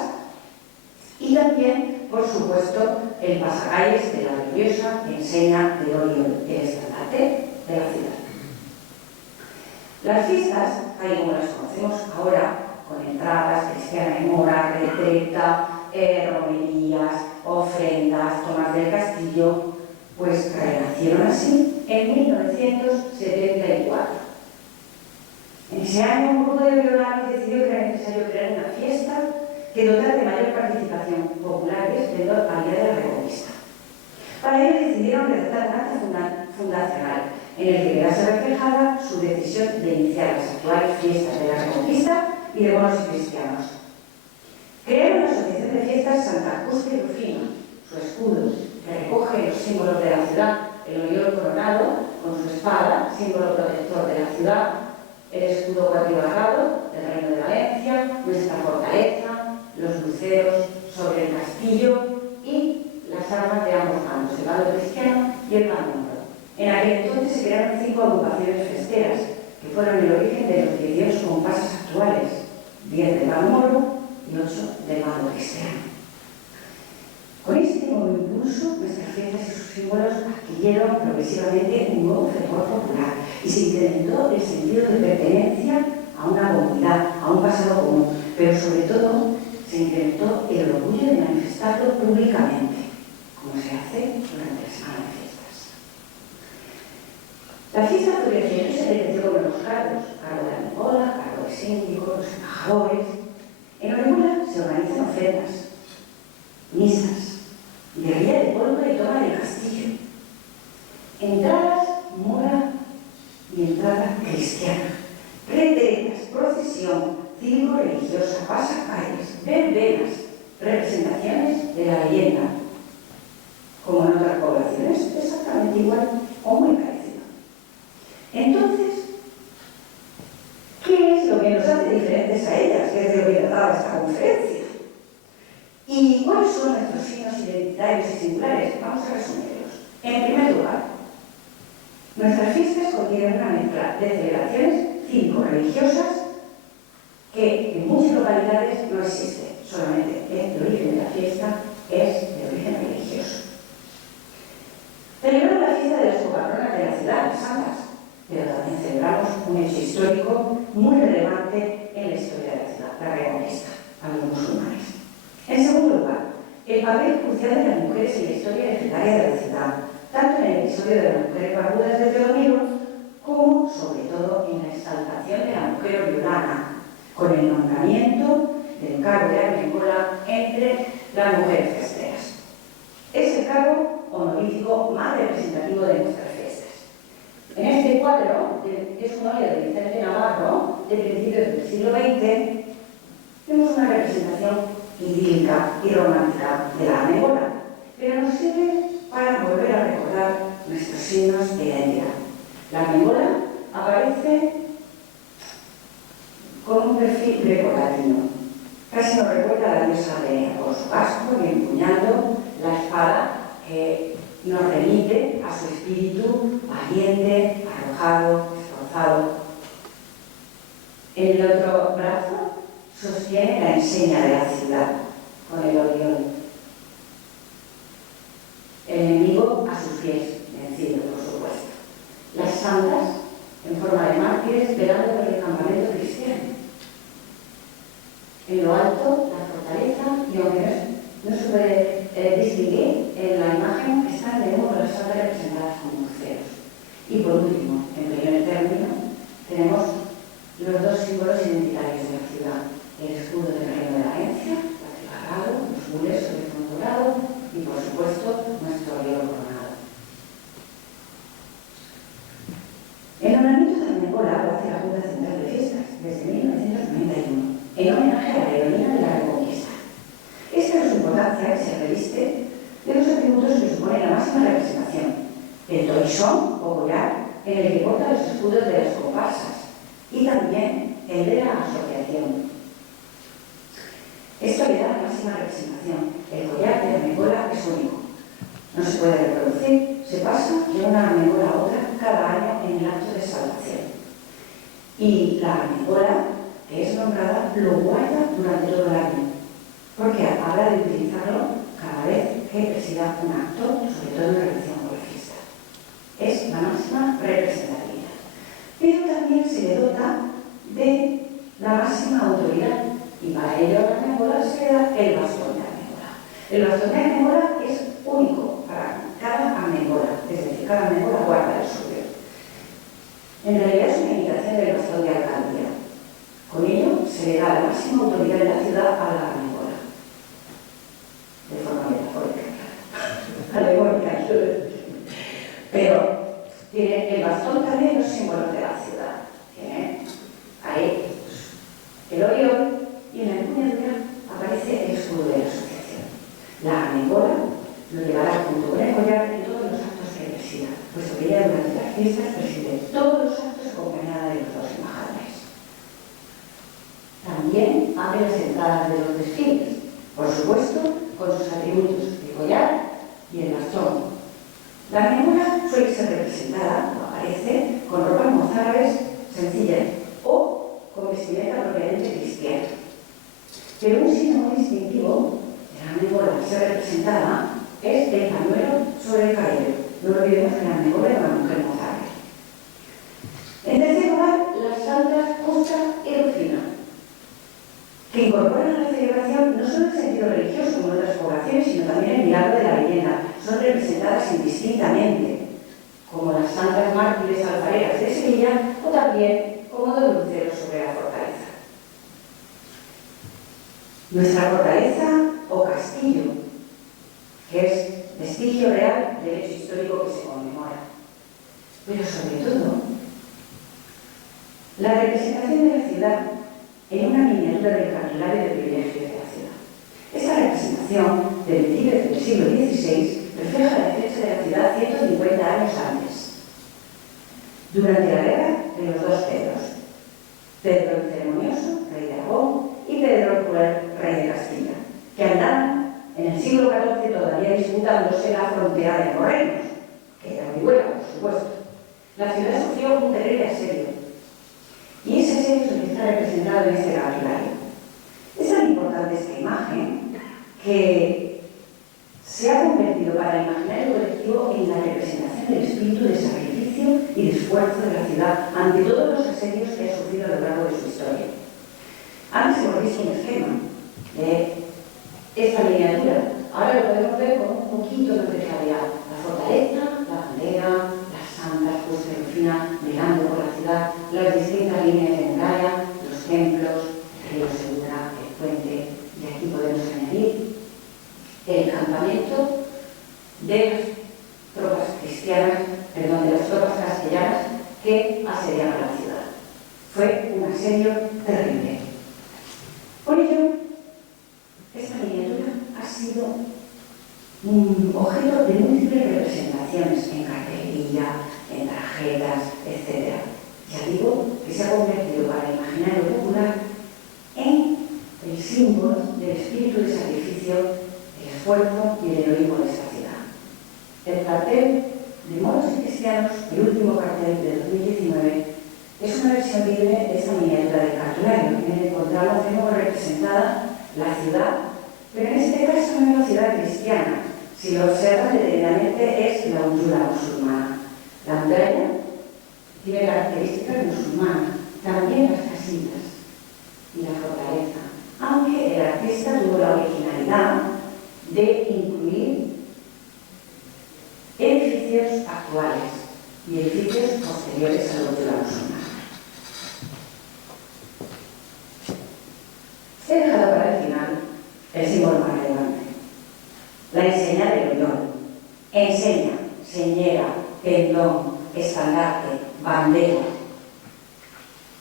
y también, por supuesto, el pasacalles de la religiosa que enseña de Oriol, el estandarte de la ciudad. Las fiestas, tal y como las conocemos ahora, con entradas, cristiana y mora, retreta, romerías, ofrendas, tomas del castillo, pues renacieron así en 1974. En ese año un grupo de violanos decidió que era necesario crear una fiesta que dotara de mayor participación popular y esplendor al día de la Reconquista. Para ello decidieron redactar un acta fundacional en el que quedase reflejada su decisión de iniciar las actuales fiestas de la Reconquista y de moros y cristianos. Crearon la Asociación de Fiestas Santa Justa y Rufino, su escudo, que recoge los símbolos de la ciudad, el Oriol coronado con su espada, símbolo protector de la ciudad, el escudo cuadribarrado del Reino de Valencia, nuestra fortaleza, los luceros sobre el castillo y las armas de ambos bandos, el bando cristiano y el bando moro. En aquel entonces se crearon 5 agrupaciones festeras, que fueron el origen de los 18 compases actuales, 10 del bando moro y 8 del bando cristiano. Con este nuevo impulso, nuestras fiestas y sus símbolos adquirieron progresivamente un nuevo fervor popular y se incrementó el sentido de pertenencia a una comunidad, a un pasado común, pero sobre todo se incrementó el orgullo de manifestarlo públicamente, como se hace durante la semana de fiestas. La fiesta floreció se realizó con los cargos, cargo de Armecola, cargo de síndico, los embajadores. En Orihuela se organizan ofrendas, misas, guerrilla de pólvora y toma del castillo, entradas mora y entrada cristiana, retretas, procesión, cívico-religiosa, pasacalles, verbenas, representaciones de la leyenda, como en otras poblaciones, exactamente igual o muy parecido. Entonces, ¿qué es lo que nos hace diferentes a ellas? Que es de lo que trataba esta conferencia. ¿Y cuáles son nuestros signos identitarios y singulares? Vamos a resumirlos. En primer lugar, nuestras fiestas contienen una mezcla de celebraciones cívico-religiosas que en muchas localidades no existe. Solamente el origen de la fiesta es de origen religioso. Celebramos la fiesta de las copatronas de la ciudad, las santas, pero también celebramos un hecho histórico muy relevante en la historia de la ciudad, la Reconquista, a los musulmanes. En segundo lugar, el papel crucial de las mujeres en la historia legendaria de la ciudad, tanto en el episodio de las mujeres barbudas de Teodomiro como sobre todo en la exaltación de la mujer oriolana, con el nombramiento del cargo de arméngola entre las mujeres fiesteras. Es el cargo honorífico más representativo de nuestras fiestas. En este cuadro, que es un óleo de Vicente Navarro, de principios del siglo XX, vemos una representación idílica y romántica de la arméngola, pero nos sirve para volver a recordar nuestros signos de identidad. La arméngola aparece con un perfil grecolatino. Casi nos recuerda a la diosa Atenea, con su casco y empuñando la espada que nos remite a su espíritu valiente, arrojado, esforzado. En el otro brazo sostiene la enseña de la ciudad, con el orión. El enemigo a sus pies, vencido, por supuesto. Las santas, en forma de mártires, velando por el campamento cristiano. En lo alto, la fortaleza, y aunque no se puede distinguir en la imagen, tenemos las santas representadas como cruceros. Y por último, en primer término, tenemos los dos símbolos identitarios de la ciudad: el escudo del reino de Valencia, patriarcado, los gules sobre fondo dorado y, por supuesto, nuestro orión coronado. El nombramiento de Arméngola lo hace la Junta Central de Fiestas desde 1991, en homenaje a la heroína de la Reconquista. Esta es su importancia que se reviste de los atributos que suponen la máxima representación: el toisón o collar en el que porta los escudos de las comparsas y también el de la asociación. Esto le da la máxima representación. El collar de arméngola es único. No se puede reproducir, se pasa de una arméngola a otra cada año en el acto de salvación. Y la arméngola que es nombrada lo guarda durante todo el año, porque habrá de utilizarlo cada vez que presida un acto, sobre todo en relación con la fiesta. Es la máxima representatividad. Pero también se le dota de la máxima autoridad, y para ello a la arméngola se le da el bastón de arméngola. El bastón de arméngola es único para cada arméngola, es decir, cada arméngola guarda el suyo. En realidad es una imitación del bastón de alcaldía. Con ello se le da la máxima autoridad de la ciudad a la arméngola. De forma metafórica, alegórica, quiero decir. Pero tiene el bastón también los símbolos de la ciudad. Tiene ahí el orión y en la empuñadura aparece el escudo de la asociación. La arméngola lo llevará junto con el collar en todos los actos que presida, puesto que ella durante las fiestas preside todos los actos acompañada de los dos embajadores. También abre las entradas de los desfiles, por supuesto, con sus atributos de collar y el bastón. La arméngola suele ser representada, o aparece, con ropas mozárabes sencillas o con vestimenta propiamente cristiana. Pero un signo muy distintivo de la arméngola que se representada es el pañuelo sobre el cabello. No olvidemos que la arméngola es una mujer mozárabe. En tercer lugar, las santas Justa y Rufina, que incorporan a la celebración no solo el sentido religioso como en otras poblaciones, sino también el milagro de la leyenda. Son representadas indistintamente, como las santas mártires alfareras de Sevilla o también como dos luceros sobre la fortaleza. Nuestra fortaleza o castillo, que es vestigio real del hecho histórico que se conmemora. Pero sobre todo, la representación de la ciudad en una miniatura del cartulario de privilegios de la ciudad. Esta representación, del principio del siglo XVI, refleja la defensa de la ciudad 150 años antes. Durante la guerra de los dos Pedros, Pedro el Ceremonioso, rey de Aragón, y Pedro el Cruel, rey de Castilla, que andaban en el siglo XIV todavía disputándose la frontera de los reinos, que era muy buena, por supuesto. La ciudad sufrió un terrible asedio, y ese asedio es el que está representado en este cartulario. Es tan importante esta imagen que se ha convertido para el imaginario colectivo en la representación del espíritu de sacrificio y de esfuerzo de la ciudad ante todos los asedios que ha sufrido a lo largo de su historia. Antes hemos visto un esquema de esta miniatura. Ahora lo podemos ver con un poquito más de claridad. La fortaleza, la bandera, las santas, Justa y Rufina, mirando de las tropas cristianas, perdón, de las tropas castellanas que asediaban la ciudad. Fue un asedio terrible. Por ello, esta miniatura ha sido un objeto de múltiples representaciones en cartelería, en tarjetas, etc. Ya digo que se ha convertido para el imaginario popular en el símbolo del espíritu de sacrificio, el esfuerzo y el heroísmo de esta ciudad. El cartel de Moros y Cristianos, el último cartel de 2019, es una versión libre de esta miniatura del cartulario. En el encontramos de nuevo representada la ciudad, pero en este caso no es la ciudad cristiana. Si lo observan detenidamente, es la hondura musulmana. La muralla tiene características musulmanas, también las casitas y la fortaleza, aunque el artista tuvo la originalidad de incluir edificios actuales y edificios posteriores a la hondura musulmana. He dejado para el final el símbolo más relevante, la enseña de Oriol. Enseña, señera, pendón, estandarte, bandera.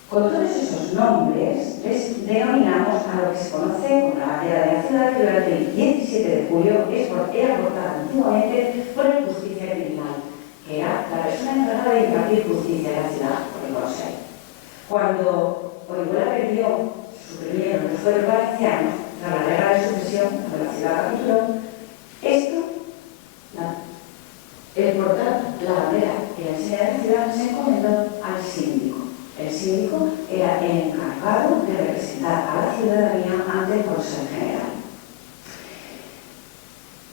Con todos esos nombres les denominamos a lo que se conoce como la bandera de la ciudad, que durante el 17 de julio era portada antiguamente por el justicia criminal, que era la persona encargada de impartir justicia en la ciudad, por el Consejo. Cuando Orihuela perdió, suprimieron los fueros valencianos, tras la guerra de sucesión, cuando la ciudad capituló, el portar la bandera y la enseña de la ciudad se encomendó al síndico. El síndico era el encargado de representar a la ciudadanía ante el Consejo General.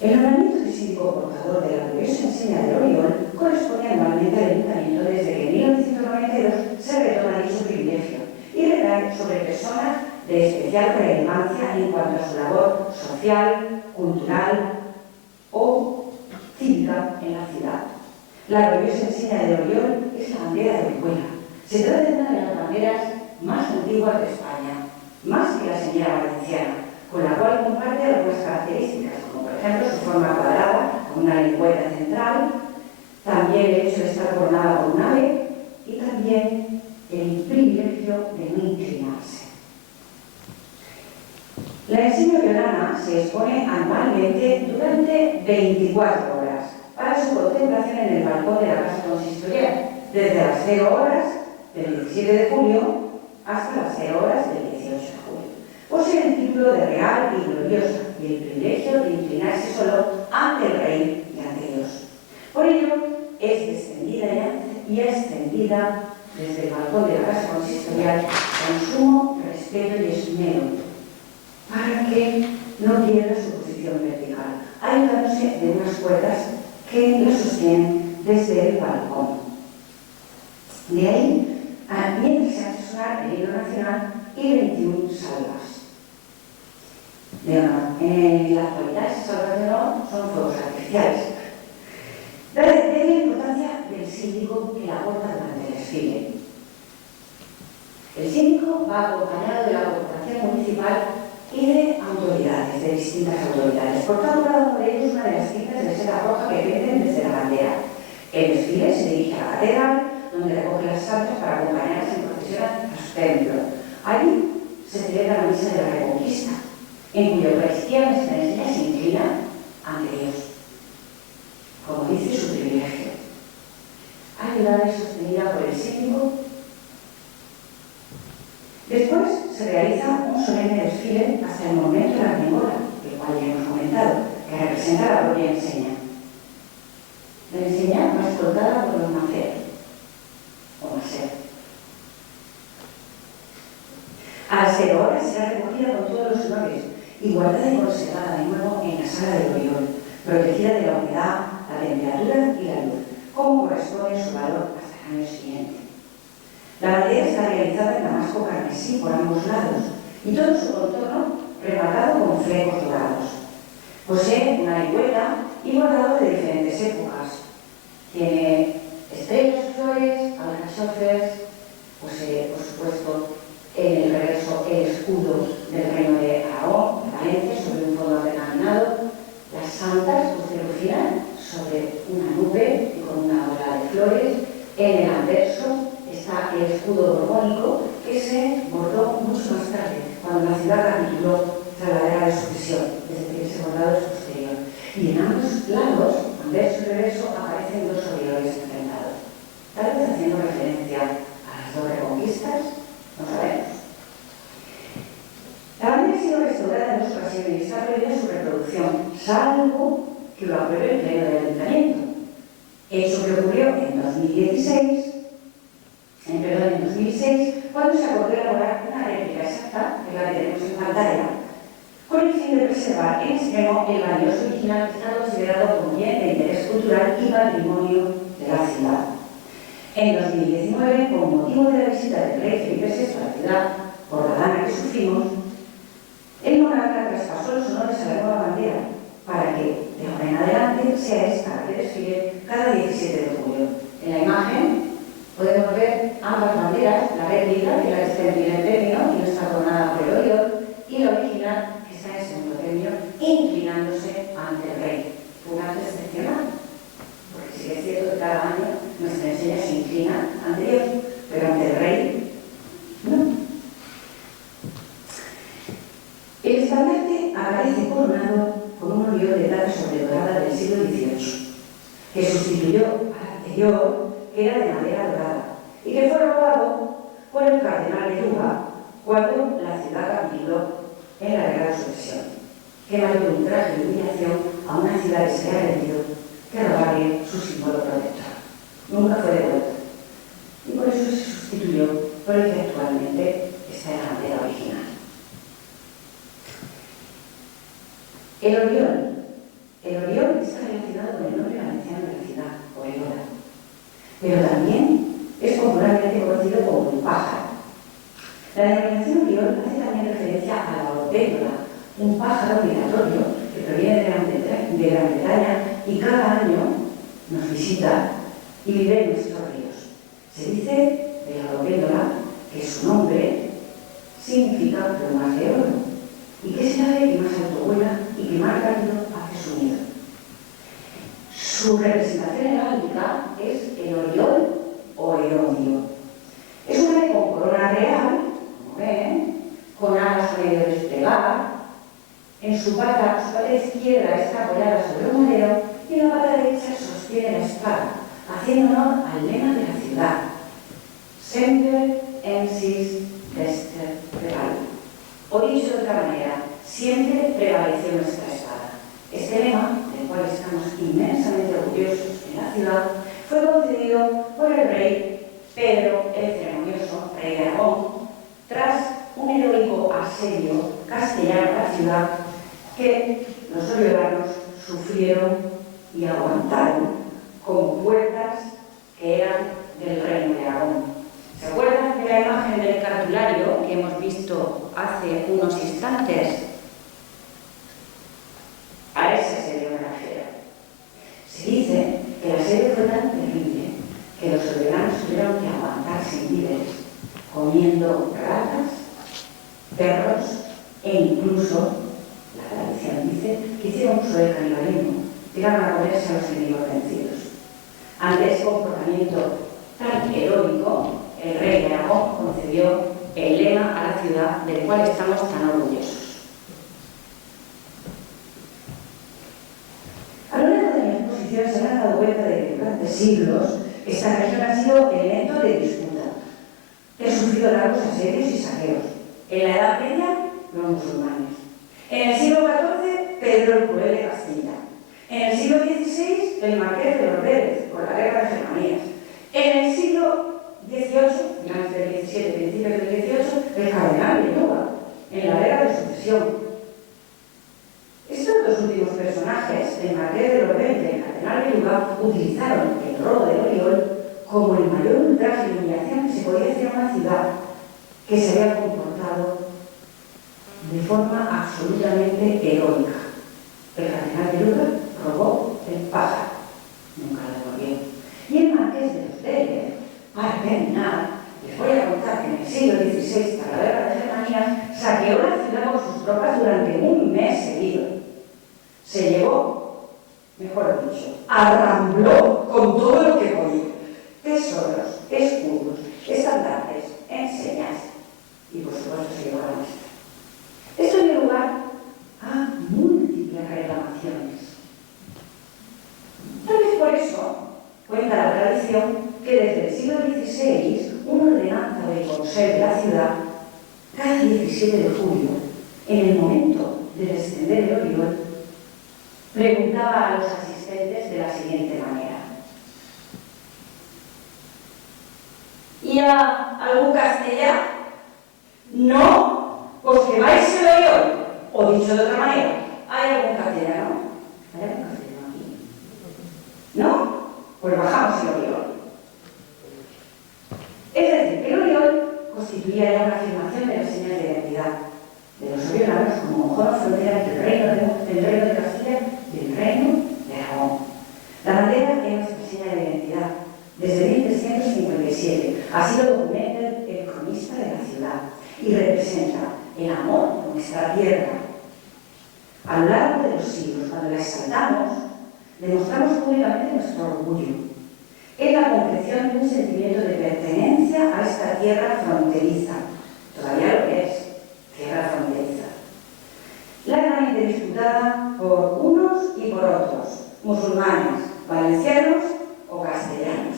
El nombramiento de síndico portador de la gloriosa enseña de Oriol corresponde anualmente al ayuntamiento desde que en 1992 se retoma dicho privilegio y recae sobre personas de especial relevancia en cuanto a su labor social, cultural o cívica en la ciudad. La gloriosa enseña de Oriol es la bandera de Orihuela. Se trata de una de las banderas más antiguas de España, más que la señora valenciana, con la cual comparte algunas características, como por ejemplo su forma cuadrada, con una lengüeta central, también el hecho de estar coronada por un ave y también el privilegio de no inclinarse. La enseña oriolana se expone anualmente durante 24 horas para su contemplación en el balcón de la Casa Consistorial, desde las 0 horas del 17 de julio hasta las 0 horas del 18 de julio. Posee el título de real y gloriosa y el privilegio de inclinarse solo ante el rey y ante Dios. Por ello, es descendida y extendida desde el balcón de la Casa Consistorial con sumo respeto y esmero, para que no pierda su posición vertical, ayudándose de unas cuerdas que lo sostienen desde el balcón. De ahí, mientras se hace sonar el himno nacional y 21 salvas de honor. En la actualidad, esas salvas de honor son fuegos artificiales. De la importancia del síndico que la aporta durante el desfile. El síndico va acompañado de la corporación municipal y de autoridades, de distintas autoridades. Por cada uno de ellos una de las cintas de seda roja que penden desde la bandera. El desfile se dirige a la catedral, donde recoge las santas para acompañarlas en procesión a su templo. Allí se celebra la misa de la Reconquista, en cuya Eucaristía la enseña se inclina ante Dios, como dice su privilegio. Ayudada y sostenida por el síndico. Después se realiza un solemne desfile hasta el momento de la Arnemola, el cual ya hemos comentado, que representa la propia enseña. La enseña va escoltada por los maceros, o macer. A las 0 horas será recogida con todos los honores y guardada y conservada de nuevo en la sala de Oriol, protegida de la humedad, la temperatura y la luz, como corresponde su valor hasta el año siguiente. La bandera está realizada en damasco carmesí por ambos lados y todo su contorno rematado con flecos dorados. Posee una lengüeta y bordado de diferentes épocas. Tiene estrellas, flores, alcachofres, posee, por supuesto, en el reverso el escudo del reino de Aragón, de Valencia, sobre un fondo determinado, las santas pusieron final sobre una nube y con una ola de flores. En el anverso está el escudo borbónico que se bordó mucho más tarde, cuando la ciudad capituló tras la guerra de sucesión, es decir, ese bordado es posterior. Y en ambos lados, anverso y reverso, aparecen dos orioles enfrentados, tal vez haciendo referencia a las dos reconquistas, no sabemos. La bandera ha sido restaurada en dos ocasiones y está prohibida su reproducción, salvo que lo apruebe el pleno del ayuntamiento. Hecho que ocurrió en 2006, cuando se acordó elaborar una réplica exacta, que es la que tenemos en pantalla, con el fin de preservar en extremo el valioso original que está considerado como bien de interés cultural y patrimonio de la ciudad. En 2019, con motivo de la visita del rey Felipe VI a la ciudad, por la gana que sufrimos, el monarca traspasó los honores a la nueva bandera para que, de ahora en adelante, sea esta la que desfile cada 17 de julio. En la imagen podemos ver ambas banderas, la réplica, que es la que está en primer término y no está coronada por el Oriol, y la original, que está en segundo término, inclinándose ante el rey. Un acto excepcional, porque sí que es cierto que cada año nuestra enseña se inclina ante Dios, pero ante el rey, no. El estandarte aparece coronado con un Oriol de plata sobredorada del siglo XVIII, que sustituyó al anterior, que era de madera dorada, y que fue robado por el cardenal de Luba cuando la ciudad capituló en la guerra de sucesión. Qué mayor ultraje y humillación a una ciudad que se ha rendido que robarle su símbolo protector. Nunca fue devuelto. Y por eso se sustituyó por el que actualmente está en la bandera original. El Oriol está relacionado con el nombre valenciano de la ciudad, Oriola, pero también es popularmente conocido como un pájaro. La denominación Oriol hace también referencia a la orténdola, un pájaro migratorio que proviene de Gran Bretaña y cada año nos visita y vive en nuestros ríos. Se dice de la orténdola que su nombre significa plumas de oro y que es el ave que más alto vuela y que más rápido hace su nido. Su representación heráldica es el oriol o erodio. Es un ave con corona real, como ven, con alas a medio desplegar. En su pata izquierda está apoyada sobre un madero y en la pata derecha sostiene la espada, haciendo honor al lema de la ciudad: Semper ensis dexter prevalere. O dicho de otra manera, siempre prevaleció nuestra espada. Este lema, del cual estamos inmensamente orgullosos en la ciudad, fue concedido por el rey Pedro el Ceremonioso, rey de Aragón, tras un heroico asedio castellano a la ciudad que los oriolanos sufrieron y aguantaron como puertas que eran del reino de Aragón. ¿Se acuerdan de la imagen del cartulario que hemos visto hace unos instantes? A ese asedio me refiero. Se dice que el asedio fue tan terrible que los soberanos tuvieron que aguantar sin víveres, comiendo ratas, perros e incluso, la tradición dice, que hicieron uso del canibalismo, tiraron a comerse a los enemigos vencidos. Ante ese comportamiento tan heroico, el rey de Aragón concedió el lema a la ciudad del cual estamos tan orgullosos. A lo largo de mi exposición se han dado cuenta de que durante siglos esta región ha sido elemento de disputa, que ha sufrido largos asedios y saqueos. En la Edad Media, los musulmanes. En el siglo XIV, Pedro el Cruel de Castilla. En el siglo XVI, el Marqués de Orderes, con la guerra de Germanías. En el siglo XVIII, finales del XVII, principios del XVIII, el cardenal de Luba, en la guerra de sucesión. Estos dos últimos personajes, el Marqués de Orderes y el cardenal de Luba, utilizaron el robo del Oriol como el mayor ultraje y humillación que se podía hacer a una ciudad que se había comportado de forma absolutamente heroica. El cardenal de Luba robó el pájaro, nunca lo devolvió. Y el Marqués de Orderes, para terminar, les voy a contar que en el siglo XVI, tras la guerra de Germanías, saqueó la ciudad con sus tropas durante un mes seguido. Se llevó, mejor dicho, arrambló con todo lo que podía. Tesoros, escudos, estandartes, enseñas y por supuesto se llevó la nuestra. Esto dio lugar a múltiples reclamaciones. Tal vez por eso cuenta la tradición que desde el siglo XVI una ordenanza del Consejo de la ciudad, cada 17 de julio, en el momento de descender el Oriol, preguntaba a los asistentes de la siguiente manera: ¿y a algún castellano? No, pues que vais el Oriol. O dicho de otra manera, ¿hay algún castellano? ¿Hay algún castellano aquí? ¿No? Pues bajamos el Oriol. Es decir, que el Oriol constituía ya una afirmación de las señas de identidad de los oriolanos como mejor frontera del reino de Castilla y del reino de Aragón. La bandera es nuestra seña de identidad. Desde 1357 ha sido documento el cronista de la ciudad y representa el amor por nuestra tierra. A lo largo de los siglos, cuando la exaltamos, demostramos públicamente nuestro orgullo. Es la concreción de un sentimiento de pertenencia a esta tierra fronteriza. Todavía lo es, tierra fronteriza. Largamente disputada por unos y por otros, musulmanes, valencianos o castellanos.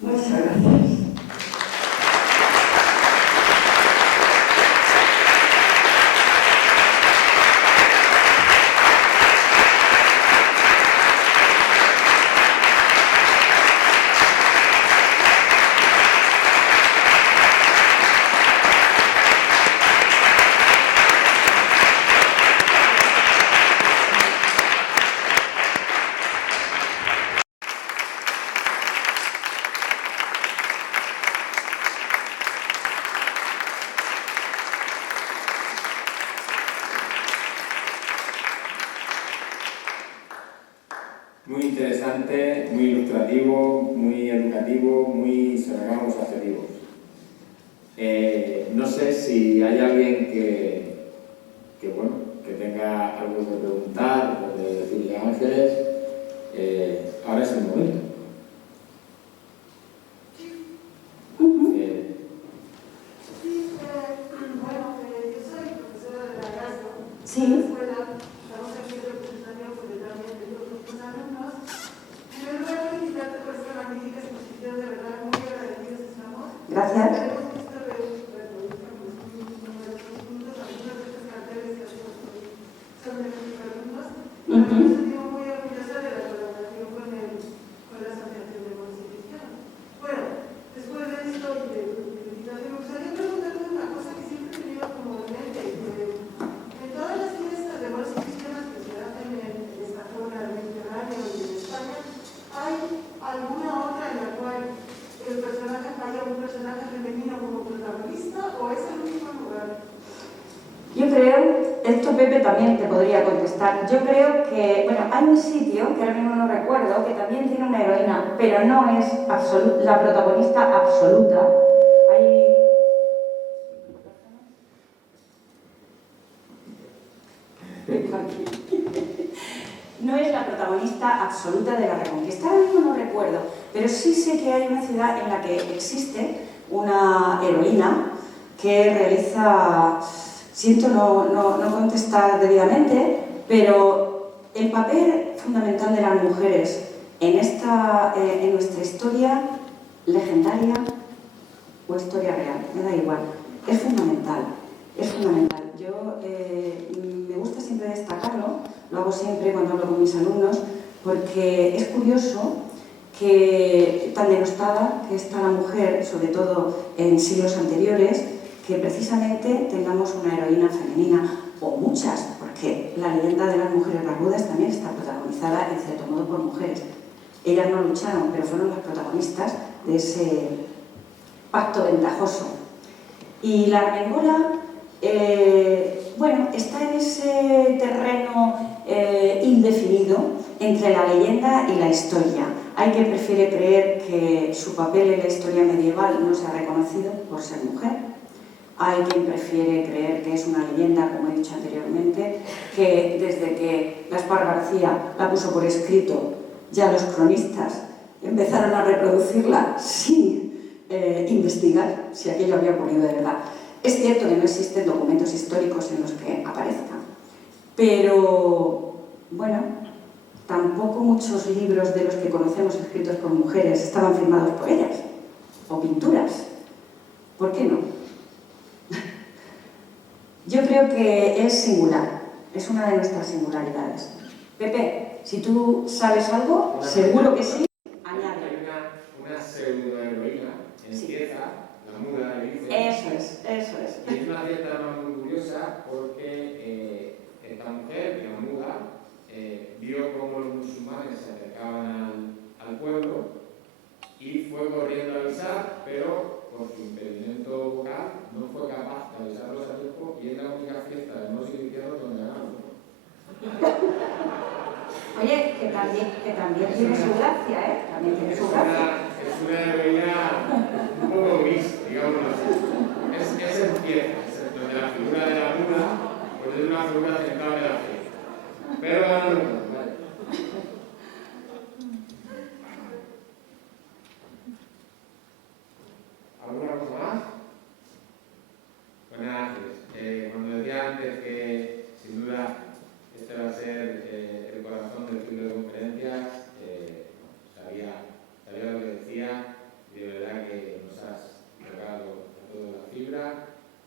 Muchas gracias. Muy interesante, muy ilustrativo, muy educativo, muy se me acaban los adjetivos. No sé si hay alguien que tenga algo que preguntar o de decirle a Ángeles. Ahora es el momento. Yo soy profesora de la Gasco. Sí. En la escuela estamos aquí en representación también de los alumnos. En primer lugar, felicitarte por esta magnífica exposición, de verdad, muy agradecidos estamos. Gracias. Hemos visto numerosos puntos, algunos de estos carteles que son de nuestros alumnos. Me he sentido muy orgullosa de la colaboración con la Asociación de Municipio. Bueno, después de esto y de felicitación, me gustaría preguntarle una cosa que siempre he tenido como en mente. En todas las fiestas de bodas cristianas que se hacen en esta zona del Mediterráneo y en España, ¿hay alguna otra en la cual haya un personaje femenino como protagonista o es el único lugar? Yo creo, esto Pepe también te podría contestar, yo creo que, bueno, hay un sitio, que ahora mismo no recuerdo, que también tiene una heroína, pero no es la protagonista absoluta. Hay... No es la protagonista absoluta de la Reconquista, ahora mismo no recuerdo, pero sí sé que hay una ciudad en la que existe una heroína que realiza... Siento no contestar debidamente, pero el papel fundamental de las mujeres en nuestra historia legendaria o historia real, me da igual, es fundamental, es fundamental. Yo me gusta siempre destacarlo, lo hago siempre cuando hablo con mis alumnos, porque es curioso que tan denostada que está la mujer, sobre todo en siglos anteriores, que precisamente tengamos una heroína femenina, o muchas, porque la leyenda de las mujeres barbudas también está protagonizada en cierto modo por mujeres. Ellas no lucharon, pero fueron las protagonistas de ese pacto ventajoso. Y la armengola, bueno, está en ese terreno indefinido entre la leyenda y la historia. Hay quien prefiere creer que su papel en la historia medieval no se ha reconocido por ser mujer. Hay quien prefiere creer que es una leyenda, como he dicho anteriormente, que desde que Gaspar García la puso por escrito, ya los cronistas empezaron a reproducirla sin investigar si aquello había ocurrido de verdad. Es cierto que no existen documentos históricos en los que aparezca, pero, bueno, tampoco muchos libros de los que conocemos escritos por mujeres estaban firmados por ellas, o pinturas. ¿Por qué no? Yo creo que es singular, es una de nuestras singularidades. Pepe, si tú sabes algo, seguro que sí, añade. Hay una pseudo-heroína en Cieza, la muda, le dice. Eso es. Y es una cierta muy curiosa porque esta mujer, la muda, vio cómo los musulmanes se acercaban al pueblo y fue corriendo a avisar, pero por su impedimento vocal no fue capaz de avisarlos a tiempo y es la única fiesta del nuevo cristiano donde ganaron. Oye, que también tiene su gracia, ¿eh? También tiene su gracia. Es una heroína un poco gris, digámoslo así. Es en Cieza, donde la figura de la muda pues es una figura central de la fiesta. Pero ganaron, vale. ¿Alguna cosa más? Pues nada, cuando decía antes que sin duda este va a ser el corazón del ciclo de conferencias, sabía lo que decía y de verdad que nos has tocado a toda la fibra,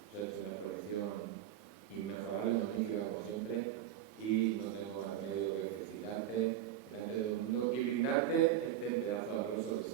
nos has hecho una exposición inmejorable, magnífica como siempre y no tengo más remedio que felicitarte delante de todo el mundo y brindarte este pedazo de aplauso que